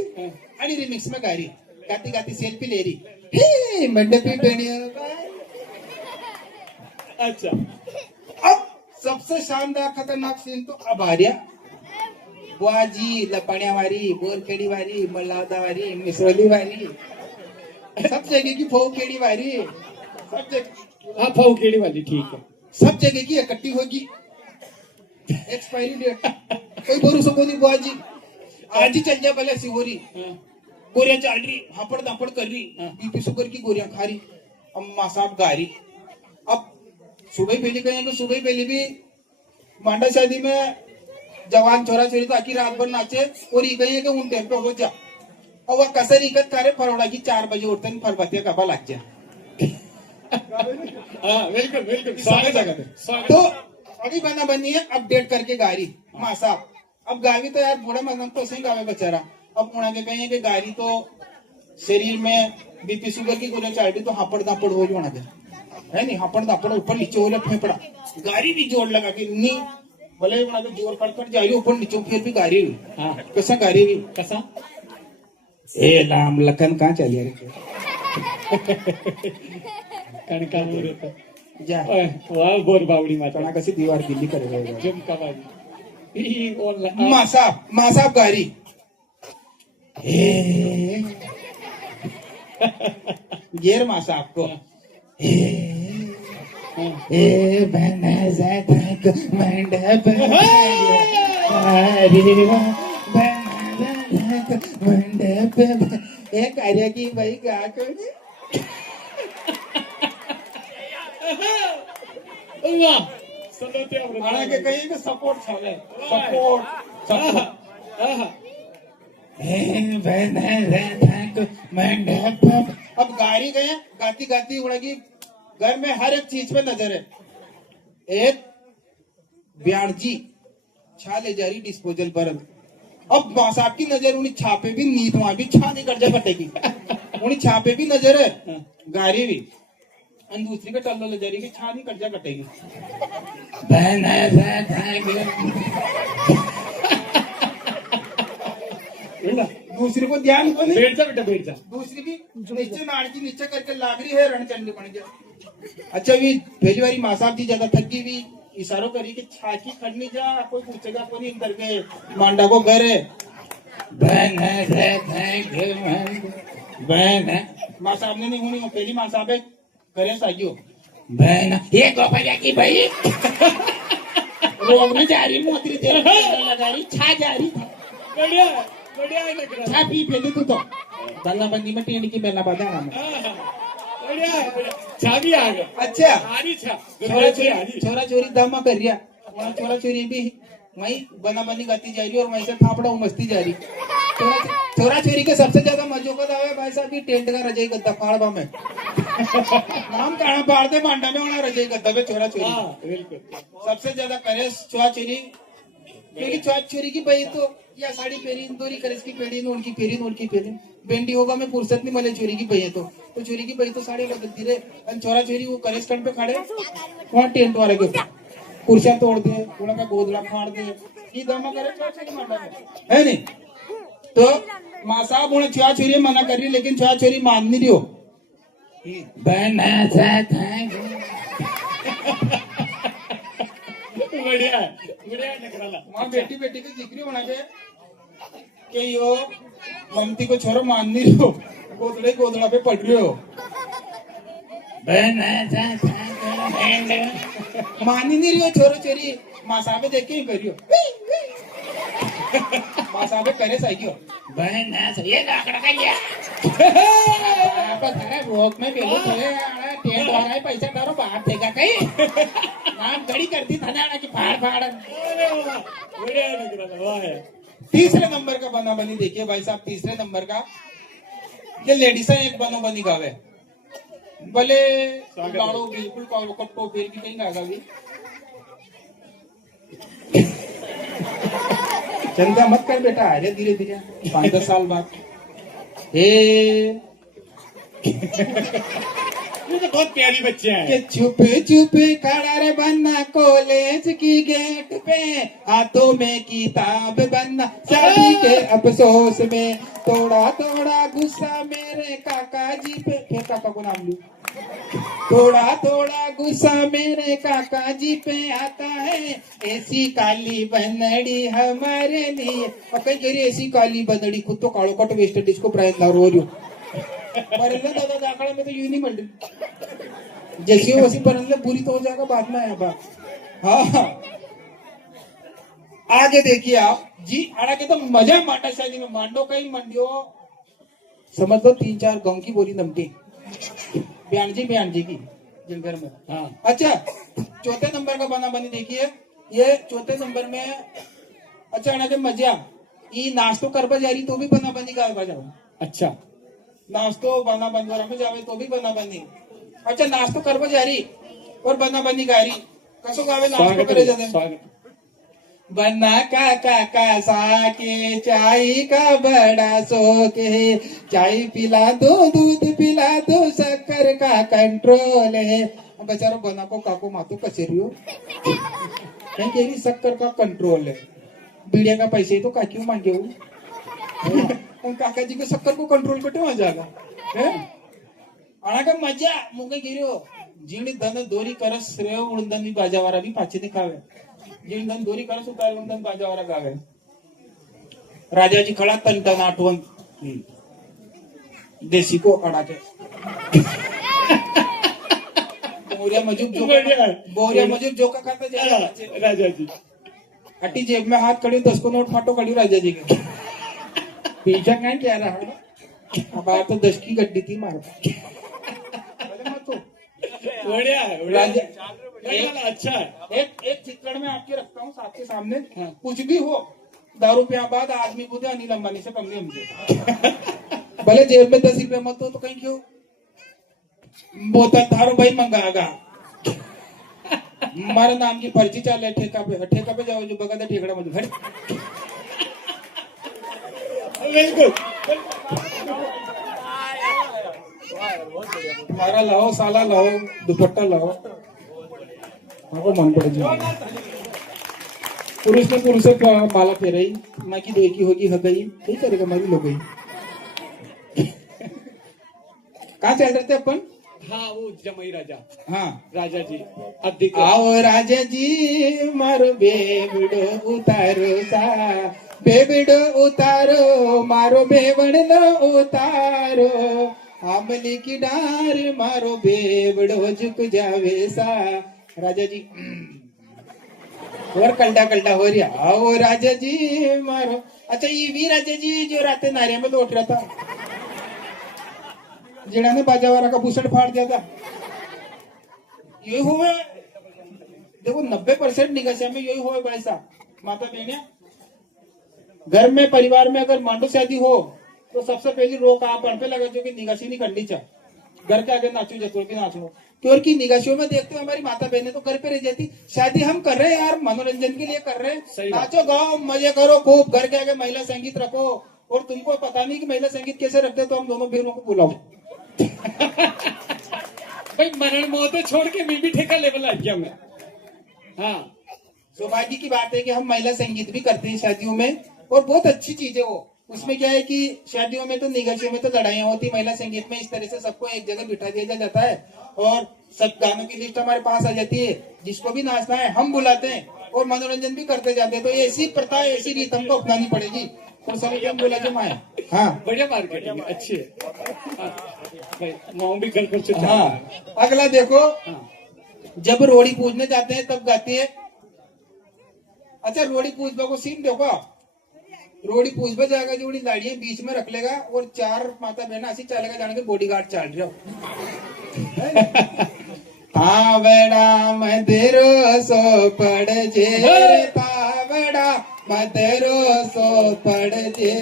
आणि रिमिक्स में गा रही, गाती गाती सेल्फी ले रही, हे मंडप बण्यो बारी। अच्छा अब सबसे शानदार खतरनाक सीन तो अब आ रहा। बुआजी लपण्यावारी, बोरखेड़ी वारी, मल्लावदा वारी, मिसरोली वारी, सब जगह की फोक केड़ी वारी, सब जगह, हाँ फाउकेड़ी वाली ठीक है। सब जगह की इकट्ठी होगी। एक्सपायरी डेट कोई भरोसा को नहीं। बुआजी आज ही चल जाए भले सिहोरी, गोरियां चल रही, हापड़ दापड़ कर रही, बीपी शुगर की गोरियां खा रही, अम्मा साहब गा रही। अब सुबह पहले गए तो सुबह पहले भी मांडा शादी में जवान छोरा छोरी तो आखिर रात भर नाचे, और ये गई है कि उन टाइम पे हो जा, और वह कसर इकत करे फरोड़ा की 4 बजे उठते हैं, फरबतिया कपा लग जाए। हाँ बिल्कुल बिल्कुल, स्वागत स्वागत है। है स्वागत तो अभी बना बनी है अपडेट करके गारी माँ साहब। अब गावी तो यार बूढ़ा मदन तो सही गावे बेचारा। अब उड़ा के कहें कि गारी तो शरीर में बीपी शुगर की गोलियां चल रही, तो हापड़ दापड़ हो रही होना है नहीं, हापड़ दापड़ ऊपर नीचे हो रहा फेफड़ा, गारी भी जोर लगा के नहीं भले बना के जोर कर जा रही ऊपर नीचे, फिर भी गारी हुई। हाँ कैसा गारी हुई, कसा ए राम लखन कहाँ चलिए रे कणका मुहूर्त जा वाह बोर बावड़ी माता चना कशी दीवार गिल्ली करे झुमका बाजी ही ऑनलाइन माँ साहब गारी, गेर माँ साहब को ए बनसा तक मंडप मंडप ए कार्य की भाई गा कोणी वाह सदोते आना के कहीं के सपोर्ट छावे सपोर्ट मंडप। अब गाड़ी गए गाती गाती उड़ेगी, घर में हर एक चीज पे नजर है। एक ब्याणजी छा ले जा रही डिस्पोजल बर्द। अब माँ साहब की नजर उन्हें छापे भी नींद वहां भी छा नहीं कर जा कटेगी, उन्हें छापे भी नजर है, गाड़ी भी और दूसरी का टल्लो ले जा रही कि छा नहीं कर जा कटेगी। दूसरी को ध्यान को नहीं, बैठ जा बेटा बैठ जा। दूसरी भी नीचे नाड़ की नीचे करके लाग रही है, रणचंडी बन गया। अच्छा भी पहली बारी माँ साहब जी ज्यादा थकी हुई, इशारों करी कि छाकी खड़नी जा, कोई पूछेगा कोई नहीं करके मांडा को घर है। माँ साहब ने नहीं होनी, पहली माँ साहब है करे सागियो ये गोपाजा की भाई रोग में जा रही मोती तेरे लगा रही छा जा रही बढ़िया बढ़िया है लग रहा है। छा पी पहले तू तो बल्ला बंदी में टेंड की बेला बाधा नाम बढ़िया छा भी आ गया। अच्छा आरी छा छोरा चोरी दमा कर रिया, छोरा चोरी भी वही बना बनी गाती जा रही और वहीं से थापड़ा उमसती जा रही। छोरा चोरी के सबसे ज्यादा मजो का दावा है भाई साहब की टेंट का रजाई गद्दा फाड़बा में नाम कहना पाड़ते मांडा में होना रजाई गद्दा पे छोरा चोरी बिल्कुल सबसे ज्यादा करे चुहा चोरी, क्योंकि चुहा चोरी की भाई तो या साड़ी पहरी दोरी करे की पेड़ी नोड़ की फेरी नोड़ की फेरी बेंडी होगा मैं फुर्सत नहीं मले चोरी की भैया तो चोरी की भई तो साड़ी बदलती रहे। छोरा चोरी वो करेस कंड पे खड़े वहाँ टेंट वाले के कुर्सियां तोड़ दे, थोड़ा का गोदड़ा फाड़ दे, ये दमा करे छुआ-छुरी मांडा है नहीं। तो माँ साहब उन्हें छुआ-छुरी मना कर रही, लेकिन छुआ-छुरी मान नहीं रही हो। बढ़िया है, बढ़िया है नखराला। वहाँ बेटी बेटी की जिक्री होना चाहिए कि यो ममती को छोरो मान नहीं रही हो, गोदड़े गोदड़ा पे पड़ रही हो, मान ही नहीं रही हो छोरो चोरी। माँ साहब देख के ही करियो, माँ साहब करे सही हो रोक में बेलो टेंट हो रहा है, पैसा डालो बाहर देगा कहीं नाम घड़ी करती थाना की फाड़ फाड़। बढ़िया है नखराला, वाह है। तीसरे नंबर का बना बनी देखिए भाई साहब, तीसरे नंबर का ये लेडीसा एक बनो बनी गावे भले गाड़ो बिल्कुल कट्टो फिर भी कहीं गागा भी चिंता मत कर बेटा, आ रहे धीरे धीरे 5-10 साल बाद। ये तो बहुत प्यारी बच्चे हैं। कि छुपे छुपे खड़ा रे बनना कॉलेज की गेट पे, हाथों में किताब बनना शादी के अफसोस में, थोड़ा थोड़ा गुस्सा मेरे काका जी पे, फिर काका को नाम लू, थोड़ा थोड़ा गुस्सा मेरे काका जी पे आता है, ऐसी काली बनड़ी हमारे लिए। और कहीं कह रही ऐसी काली बनड़ी, खुद तो कालो कट वेस्ट इंडीज को प्राइज ला रो दादा जाखड़ा में तो यूं नहीं मंडी, जैसी हो वैसी बनने बुरी तो हो जाएगा बाद में आया बात। हाँ आगे देखिए आप जी, आगे तो मजा माटा शादी में मांडो कहीं मंडियो समझ लो 3-4 गांव की बोली नमटी बयान जी की जिन घर में। हाँ अच्छा चौथे नंबर का बना बनी देखिए, ये चौथे नंबर में अच्छा आगे मजा ये नाश्तो करवा जा रही तो भी बना बनी गावा जाओ। अच्छा नाश्तो बना बंदोरा में जावे तो भी बना बनी। अच्छा नाश्तो करवा जा रही और बना बनी गा रही, कसो गावे नाश्तो करे जाते स्वागत। बन्ना का साके चाय का बड़ा शौक है, चाय पिला दो दूध पिला दो शक्कर का कंट्रोल है। बेचारो बना को काको मातो कचेरियो कहीं कह रही शक्कर का कंट्रोल है, बीड़िया का पैसे तो का क्यों मांगे काका जी को शक्कर को कंट्रोल करते वहां जाएगा है आना का मजा मुंगे गिरो जीणी धन दोरी करस रे उड़ंदन बाजावारा भी पाछे दिखावे, जीणी धन दोरी करस उतार उड़ंदन बाजावारा गावे। राजा जी खड़ा तन तन आठवन देसी को अड़ा के बोरिया मजूब जो का खाता जाए राजा जी हटी जेब में हाथ कड़ी 10 को नोट फाटो कड़ी राजा जी के पीछा क्या क्या रहा अब तो 10 की गड्डी थी मारता बढ़िया है राजा अच्छा है। एक चित्रण में आपके रखता हूँ साथ के सामने, कुछ भी हो दारू पिया बाद आदमी खुद अनिल अंबानी से कम नहीं हमसे भले जेब में 10 रुपये मत हो तो कहीं क्यों बोता थारो भाई मंगागा हमारे नाम की पर्ची चाले ठेका पे जाओ जो बगा ठेकड़ा मत घर बिल्कुल मारा लाओ साला लाओ दुपट्टा लाओ आपको मन पड़ जाए। पुरुष ने पुरुष से माला फेराई माँ की दो की होगी गई नहीं करेगा मारी लो गई कहाँ चल रहे थे अपन। हाँ वो जमई राजा, हाँ राजा जी अधिक आओ राजा जी मारो बेबड़ो उतारो सा बेबड़ो उतारो मारो बेवड़ लो उतारो आमली की डार मारो बेबड़ो झुक जावे सा। राजा जी और कल्टा हो रहा आओ राजा जी मारो। अच्छा ये भी राजा जी जो रात नारिया में लौट रहा था जिड़ा ने बाजावारा का बुसट फाड़ दिया था यही हुए देखो 90% निकासिया में यही हुए भाई साहब माता बहने घर में परिवार में अगर मांडो शादी हो तो सबसे पहली रोक आप पे लगा जो कि निकासी नहीं करनी चाहिए। घर के आगे नाचो जतोड़ के नाचो क्योंकि निकासियों में देखते हो हमारी माता बहने तो घर पे रह जाती, शादी हम कर रहे हैं यार मनोरंजन के लिए कर रहे हैं, नाचो गाओ मजे करो खूब, घर के आगे महिला संगीत रखो और तुमको पता नहीं कि महिला संगीत कैसे रखते तो हम दोनों बहनों को बुलाओ भाई मरण मौतें छोड़ के मैं भी ठेका लेवल आ गया मैं हाँ सौभाग्य की बात है कि हम महिला संगीत भी करते हैं शादियों में, और बहुत अच्छी चीज है वो। उसमें क्या है कि शादियों में तो निगर्शियों में तो लड़ाइयाँ होती, महिला संगीत में इस तरह से सबको एक जगह बिठा दिया जाता है और सब गानों की लिस्ट हमारे पास आ जाती है, जिसको भी नाचना है हम बुलाते हैं और मनोरंजन भी करते जाते हैं। तो ऐसी प्रथा ऐसी रीत हमको अपनानी पड़ेगी। और सभी हम बोला जो माए। हाँ बढ़िया मार्केटिंग है, अच्छी है। हाँ, भाई माओ भी घर खर्च हाँ। अगला देखो, जब रोड़ी पूजने जाते हैं तब गाती है। अच्छा रोड़ी पूजबा को सीन देखो, रोड़ी पूजबा जाएगा जोड़ी लाड़ियां बीच में रख लेगा और चार माता बहना ऐसी चलेगा जाने के बॉडीगार्ड चाल रहे हो। तावड़ा मधुरो सो पड़ जे, तावड़ा मधुरो सो पड़ जे,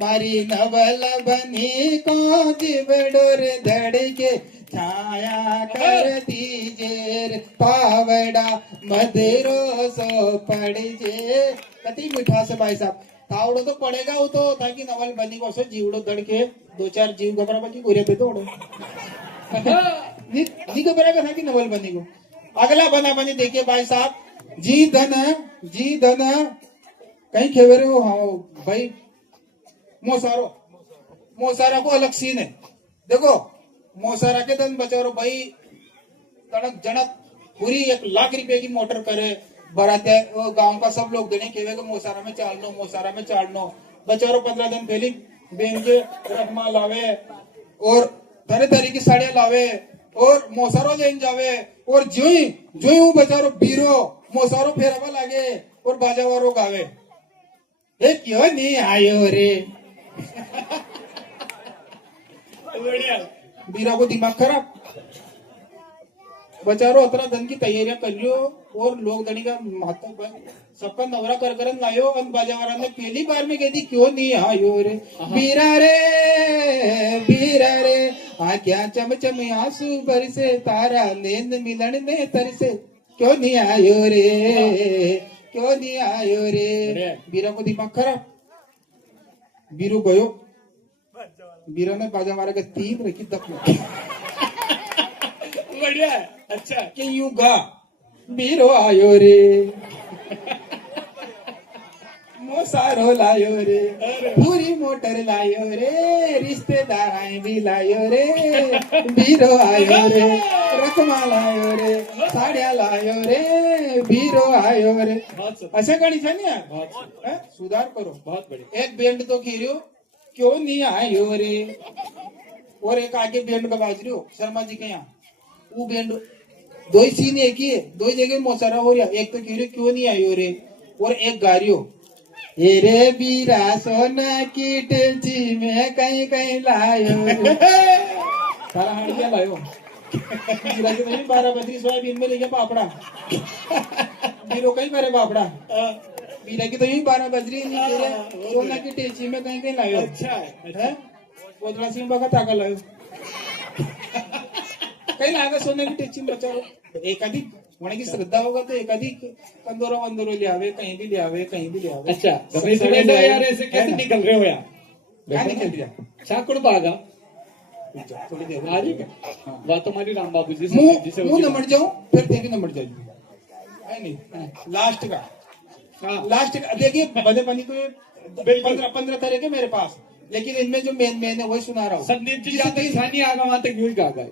मारी नवल बनी को जिबडोर धड़के छाया कर दीजे, पावड़ा मधुरो सो पड़ जे। कति मीठा से भाई साहब, तावड़ो तो पड़ेगा वो तो, ताकि नवल बनी को जीवड़ो धड़के दो चार जीव घबरा बाकी गोरिया पे तोड़ो जी घबरा था कि नवल बनी को। अगला बना बनी देखिए भाई साहब, जी धन कहीं खेवे रहे हो। हाँ भाई मोसारो, मोसारा को अलग सीन है। देखो मोसारा के धन बचारो भाई, तड़क जनक पूरी 1 लाख रुपए की मोटर करे बराते गांव का सब लोग देने खेवे को मोसारा में चालनो, मोसारा में चालनो। बचारो 15 दिन पहले बेन के रखमा लावे और तरह तरह की साड़ियां लावे और मोसारो देन जावे, और जो ही बचारो बीरो मोसारो फेरावा लागे और बाजावारो गावे, ये क्यों नहीं आयो रे। बढ़िया। बीरा को दिमाग खराब, बचारो अतरा धन की तैयारियां कर लियो और लोग धनी का माता सबका नवरा कर लायो और बाजावारा ने पहली बार में कहती क्यों नहीं आयो रे बीरा रे आ क्या चमचम आंसू बरसे, तारा नींद मिलन ने तरसे, क्यों नहीं आयो रे, क्यों नहीं आयो रे। बीरा को दिमाग खराब, बीरू गयो, बीरा ने बाजावारा का 3 रखी दफन। बढ़िया है, अच्छा। कि यूं गा, बीरो आयो रे मोसारो लायो रे, पूरी मोटर लायो रे, रिश्तेदार आए भी लायो रे, बीरो आयो रे, रकमा लायो रे, साड़िया लायो रे, बीरो आयो रे। ऐसा गाड़ी था नहीं यार, सुधार करो। बहुत बढ़िया। एक बैंड तो खेलो क्यों नहीं आयो रे, और एक आगे बैंड का बाज रही हो शर्मा जी के यहाँ, वो बैंड दो ही सीन एक ही है, 2 जगह मोसारा हो रहा। एक तो कह क्यों नहीं आयो रे, और एक गा रही हो रे बीरा सोना की टेची में कहीं कहीं लायो। सारा हाड़िया लायो बीरा के नहीं 12 बजरी सोयाबीन में लेके पापड़ा बीरो कहीं करे पापड़ा, बीरा की तो यही 12 बजरी नहीं सोना की टेची में कहीं कहीं लायो। अच्छा है, गोदड़ा सिंह का ताका लायो कहीं लागा सोने की टेची में बचाओ। एकाधिक होने की श्रद्धा होगा तो एकाधिक कंदोरो वंदोरो ले आवे, कहीं भी ले आवे, कहीं भी ले आवे। अच्छा यार ऐसे कैसे निकल रहे हो यार, क्या निकल दिया शाकुड़ बागा थोड़ी देर आ रही है। बात तुम्हारी राम बाबू जी मुंह नमट जाऊं फिर देवी नमट जाएगी नहीं। लास्ट का देखिए भले बनी तो 15 तरह के मेरे पास, लेकिन इनमें जो मेन है वही सुना रहा हूँ। संदीप जी स्थानीय आगा वहां तक यूं ही गा गए।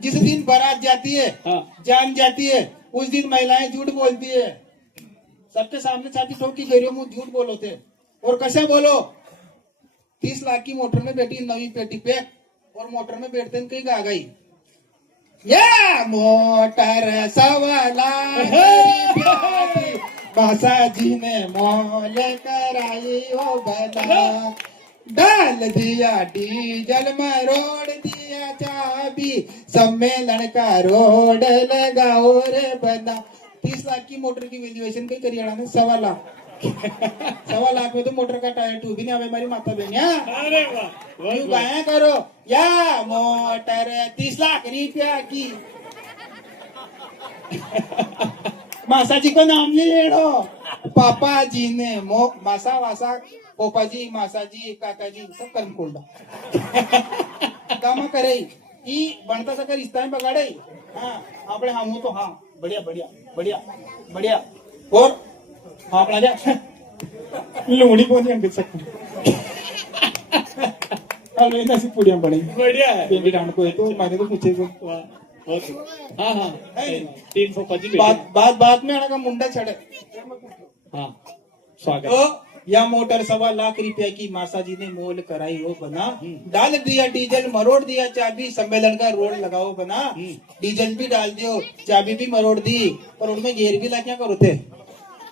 जिस दिन बारात जाती है, जान जाती है, उस दिन महिलाएं झूठ बोलती है, सबके सामने छाती ठोक की गैरियों मुंह झूठ बोलो थे। और कैसे बोलो, 30 लाख की मोटर में बैठी नवी पेटी पे और मोटर में बैठते कहीं गा गई, या मोटर 1.25 लाख बासा जी ने मोल कराई ओ बना, डाल दिया डीजल में रोड दिया चाबी, सम्मेलन का रोड लगाओ रे बना। 30 लाख की मोटर की वैल्यूएशन कई करियाणा में 1.25 लाख 1.25 लाख में तो मोटर का टायर टू भी नहीं आवे हमारी माता बहनिया। अरे वाह, गाया करो या मोटर 30 लाख रुपया की मासा जी को नाम नहीं लेड़ो, पापा जी ने मासा वासा पोपा जी मासा जी काका जी सब कर्म खोलता कामा करे ई बनता सका रिश्ता में बगाड़े। हाँ आपने हम तो हाँ बढ़िया बढ़िया बढ़िया बढ़िया और हाँ अपना जा लुंगड़ी कौन नहीं अंकित सकता कल मेरी नसीब पुड़ियां बनी बढ़िया है बेबी डांड को है तो मैंने तो पूछे को वाह बहुत खूब। हाँ हाँ 325 बात में आना का मुंडा चढ़े हाँ स्वागत तो या मोटर 1.25 रुपया की मासा जी ने मोल कराई हो बना डाल दिया डीजल मरोड़ दिया चाबी सम्मेलन का रोड लगाओ बना डीजल भी डाल दियो चाबी भी मरोड़ दी और उनमें गेर भी ला क्या करो थे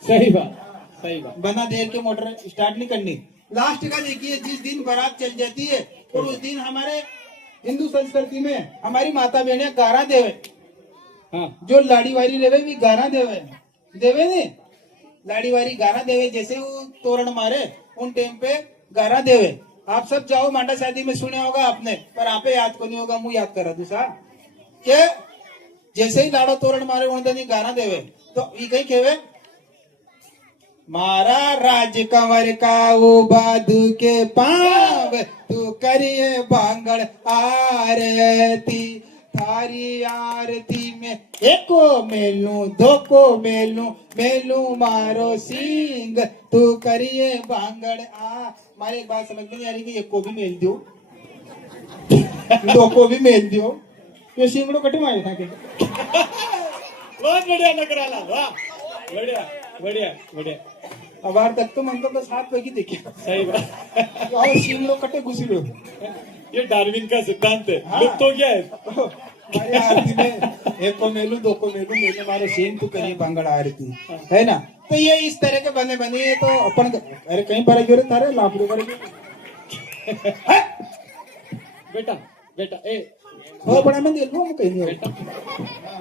सही बात बना देर के मोटर स्टार्ट नहीं करनी लास्ट का देखिए जिस दिन बारात चल जाती है और उस दिन हमारे हिंदू संस्कृति में हमारी माता बहने गारा देवे हाँ जो लाड़ी वारी लेवे भी गाना देवे देवे ने लाड़ी वारी गाना देवे जैसे वो तोरण मारे उन टाइम पे गारा देवे आप सब जाओ मांडा शादी में सुने होगा आपने पर आप याद को नहीं होगा मुझे याद करा दूसरा के जैसे ही लाड़ो तोरण मारे उन दिन गाना देवे तो ये कहीं केवे मारा राज कंवर का वो बाधु के पाव तू करिए बांगड़ आरती थारी आरती में एको मेलू दो को मेलू मारो सिंह तू करिए बांगड़ आ मारे एक बात समझ में नहीं आ रही कि एको भी मेल दो दो को भी मेल दो ये सिंगड़ो कटे मारे था के बहुत बढ़िया लग रहा वाह बढ़िया बढ़िया बढ़िया अबार तक तो मन तो बस हाथ पैकी देखे सही बात और सिंगड़ो कटे घुसी लो ये डार्विन का सिद्धांत है हाँ। लुप्त हो गया है हमारे आरती में एक को मेलू दो को मेलू मेले मारो सेम तू करिए बांगड़ आरती है ना तो ये इस तरह के बने बने तो अपन अरे कहीं पर गिरे तारे लाभ बेटा बेटा ए हो बड़ा मैं देख लो कहीं नहीं बेटा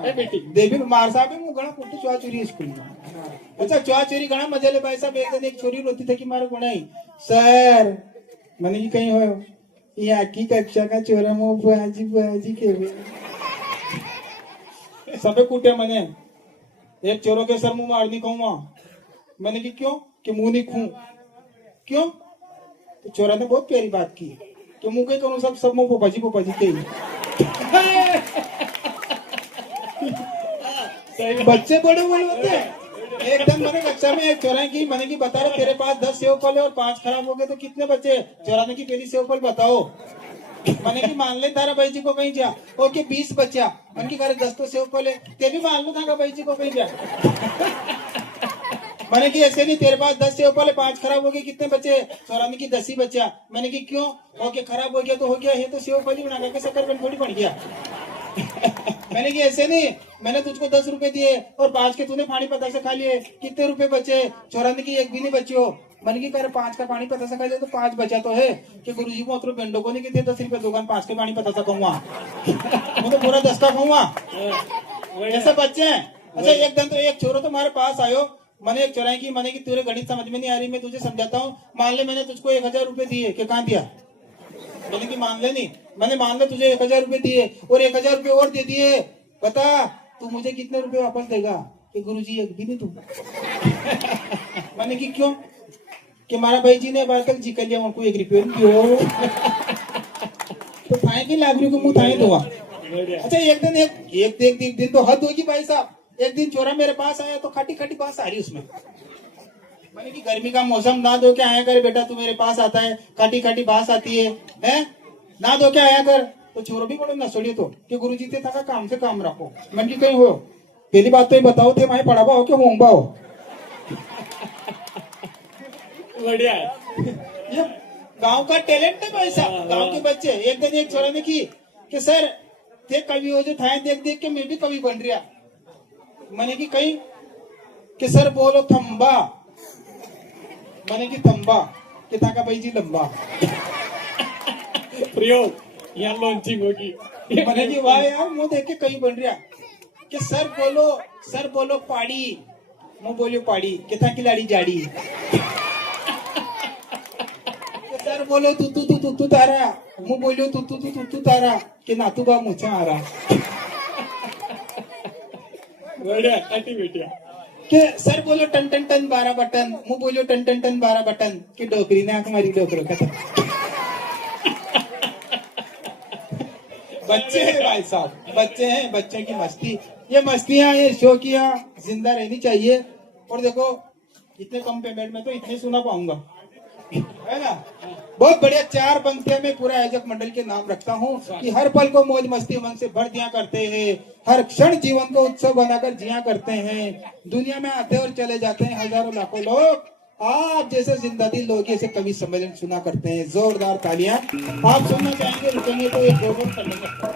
ए बेटी देवी मार साहब है घड़ा कुट्टी चुआ चोरी स्कूल में अच्छा चुआ चोरी घड़ा मजा ले भाई साहब एक दिन एक छोरी रोती थी कि मारे गुणाई सर मैंने की कहीं हो ये आकी कक्षा का चोरा मो बुआजी के सबे कूटे मैंने एक चोरों के सर मुंह मारनी कहूँ मैंने की क्यों कि मुंह नहीं खू क्यों तो चोरा ने बहुत प्यारी बात की कि मुंह कहीं करूँ सब मुंह पोपाजी के बच्चे बड़े बड़े होते हैं एकदम मैंने कक्षा में एक चौराहे की मैंने की बता रहे तेरे पास 10 सेव फल है और 5 खराब हो गए तो कितने बच्चे चौराने की पहली सेव फल बताओ मैंने की मान ले तारा भाई जी को कहीं जा ओके 20 बच्चा मैंने की करे 10 तो सेव फल है ते भी मान लो था भाई जी को कहीं जा मैंने की ऐसे नहीं तेरे पास 10 सेव फल है 5 खराब हो गए कितने बच्चे चौराने की 10 ही बच्चा मैंने की क्यों ओके खराब हो गया तो हो गया ये तो सेव फल ही बना के शक्कर थोड़ी पड़ गया मैंने कि ऐसे नहीं मैंने तुझको 10 रुपए दिए और 5 के तूने पानी पता से खा लिए कितने रुपए बचे चौराने की एक भी नहीं बची हो मैंने की करे 5 का पानी पता से खा लिया तो 5 बचा तो है कि गुरुजी को उतरो बेंडो को नहीं कि 10 रुपए दुकान 5 के पानी पता सा कहूँगा मैं तो पूरा 10 का कहूँगा ऐसे बच्चे हैं अच्छा एक दिन तो एक छोरो तुम्हारे पास आयो मैंने एक चौराहे की मैंने की तेरे गणित समझ में नहीं आ रही मैं तुझे समझाता हूँ मान ले मैंने तुझको 1000 रुपए दिए कि कहाँ दिया मैंने की मान ले नहीं मैंने मान लो तुझे 1000 रुपए दिए और 1000 रुपए और दे दिए बता तू मुझे कितने रुपए वापस देगा कि गुरुजी एक भी नहीं तू मैंने की क्यों कि मारा भाई जी ने बार तक जी कर लिया उनको 1 रुपये क्यों तो थाए की लाभ को मुंह थाए दुआ अच्छा एक दिन तो हद होगी भाई साहब एक दिन चोरा मेरे पास आया तो खाटी खाटी बात आ रही उसमें मैंने की गर्मी का मौसम ना दो क्या आया कर बेटा तू मेरे पास आता है खाटी खाटी बास आती है ना दो क्या आया कर तो छोरो भी बड़ो नसोड़ी तो कि गुरुजी ते था काम से काम रखो मैंने की कहीं हो पहली बात तो ये बताओ थे मैं पढ़ाबा हो कि होंबा हो बढ़िया है ये गांव का टैलेंट है भाई साहब गांव के बच्चे एक दिन एक छोरा ने की कि सर थे कवि हो जो था देख देख के मैं भी कवि बन रहा मैंने की कहीं कि सर बोलो थम्बा मैंने की थम्बा कि था का भाई जी लंबा प्रयोग यहाँ लॉन्चिंग होगी मैंने की वाह यार मुंह देख के कहीं बन रहा कि सर बोलो पाड़ी मुंह बोलियो पाड़ी कि था की लाड़ी जाड़ी सर बोलो तू तारा मुंह बोलियो तू तारा कि नातू बा मुझे आ रहा बढ़िया काटी बेटिया कि सर बोलो टन टन टन 12 बटन मुंह बोलियो टन टन टन 12 बटन कि डोकरी ने आंख मारी डोकरो का बच्चे हैं भाई साहब बच्चे हैं बच्चों की मस्ती ये मस्तियां, ये शौकियां जिंदा रहनी चाहिए। और देखो इतने कम पेमेंट में तो इतने सुना पाऊंगा, है ना। बहुत बढ़िया 4 पंक्तियां में पूरा आयोजक मंडल के नाम रखता हूँ कि हर पल को मौज मस्ती मन से भर दिया करते हैं, हर क्षण जीवन को उत्सव बनाकर जिया करते हैं। दुनिया में आते और चले जाते हैं हजारों लाखों लोग, आप जैसे जिंदा दिल लोग ऐसे कवि सम्मेलन सुना करते हैं। जोरदार तालियां। आप सुनना चाहेंगे, रुकेंगे तो एक दो करने का।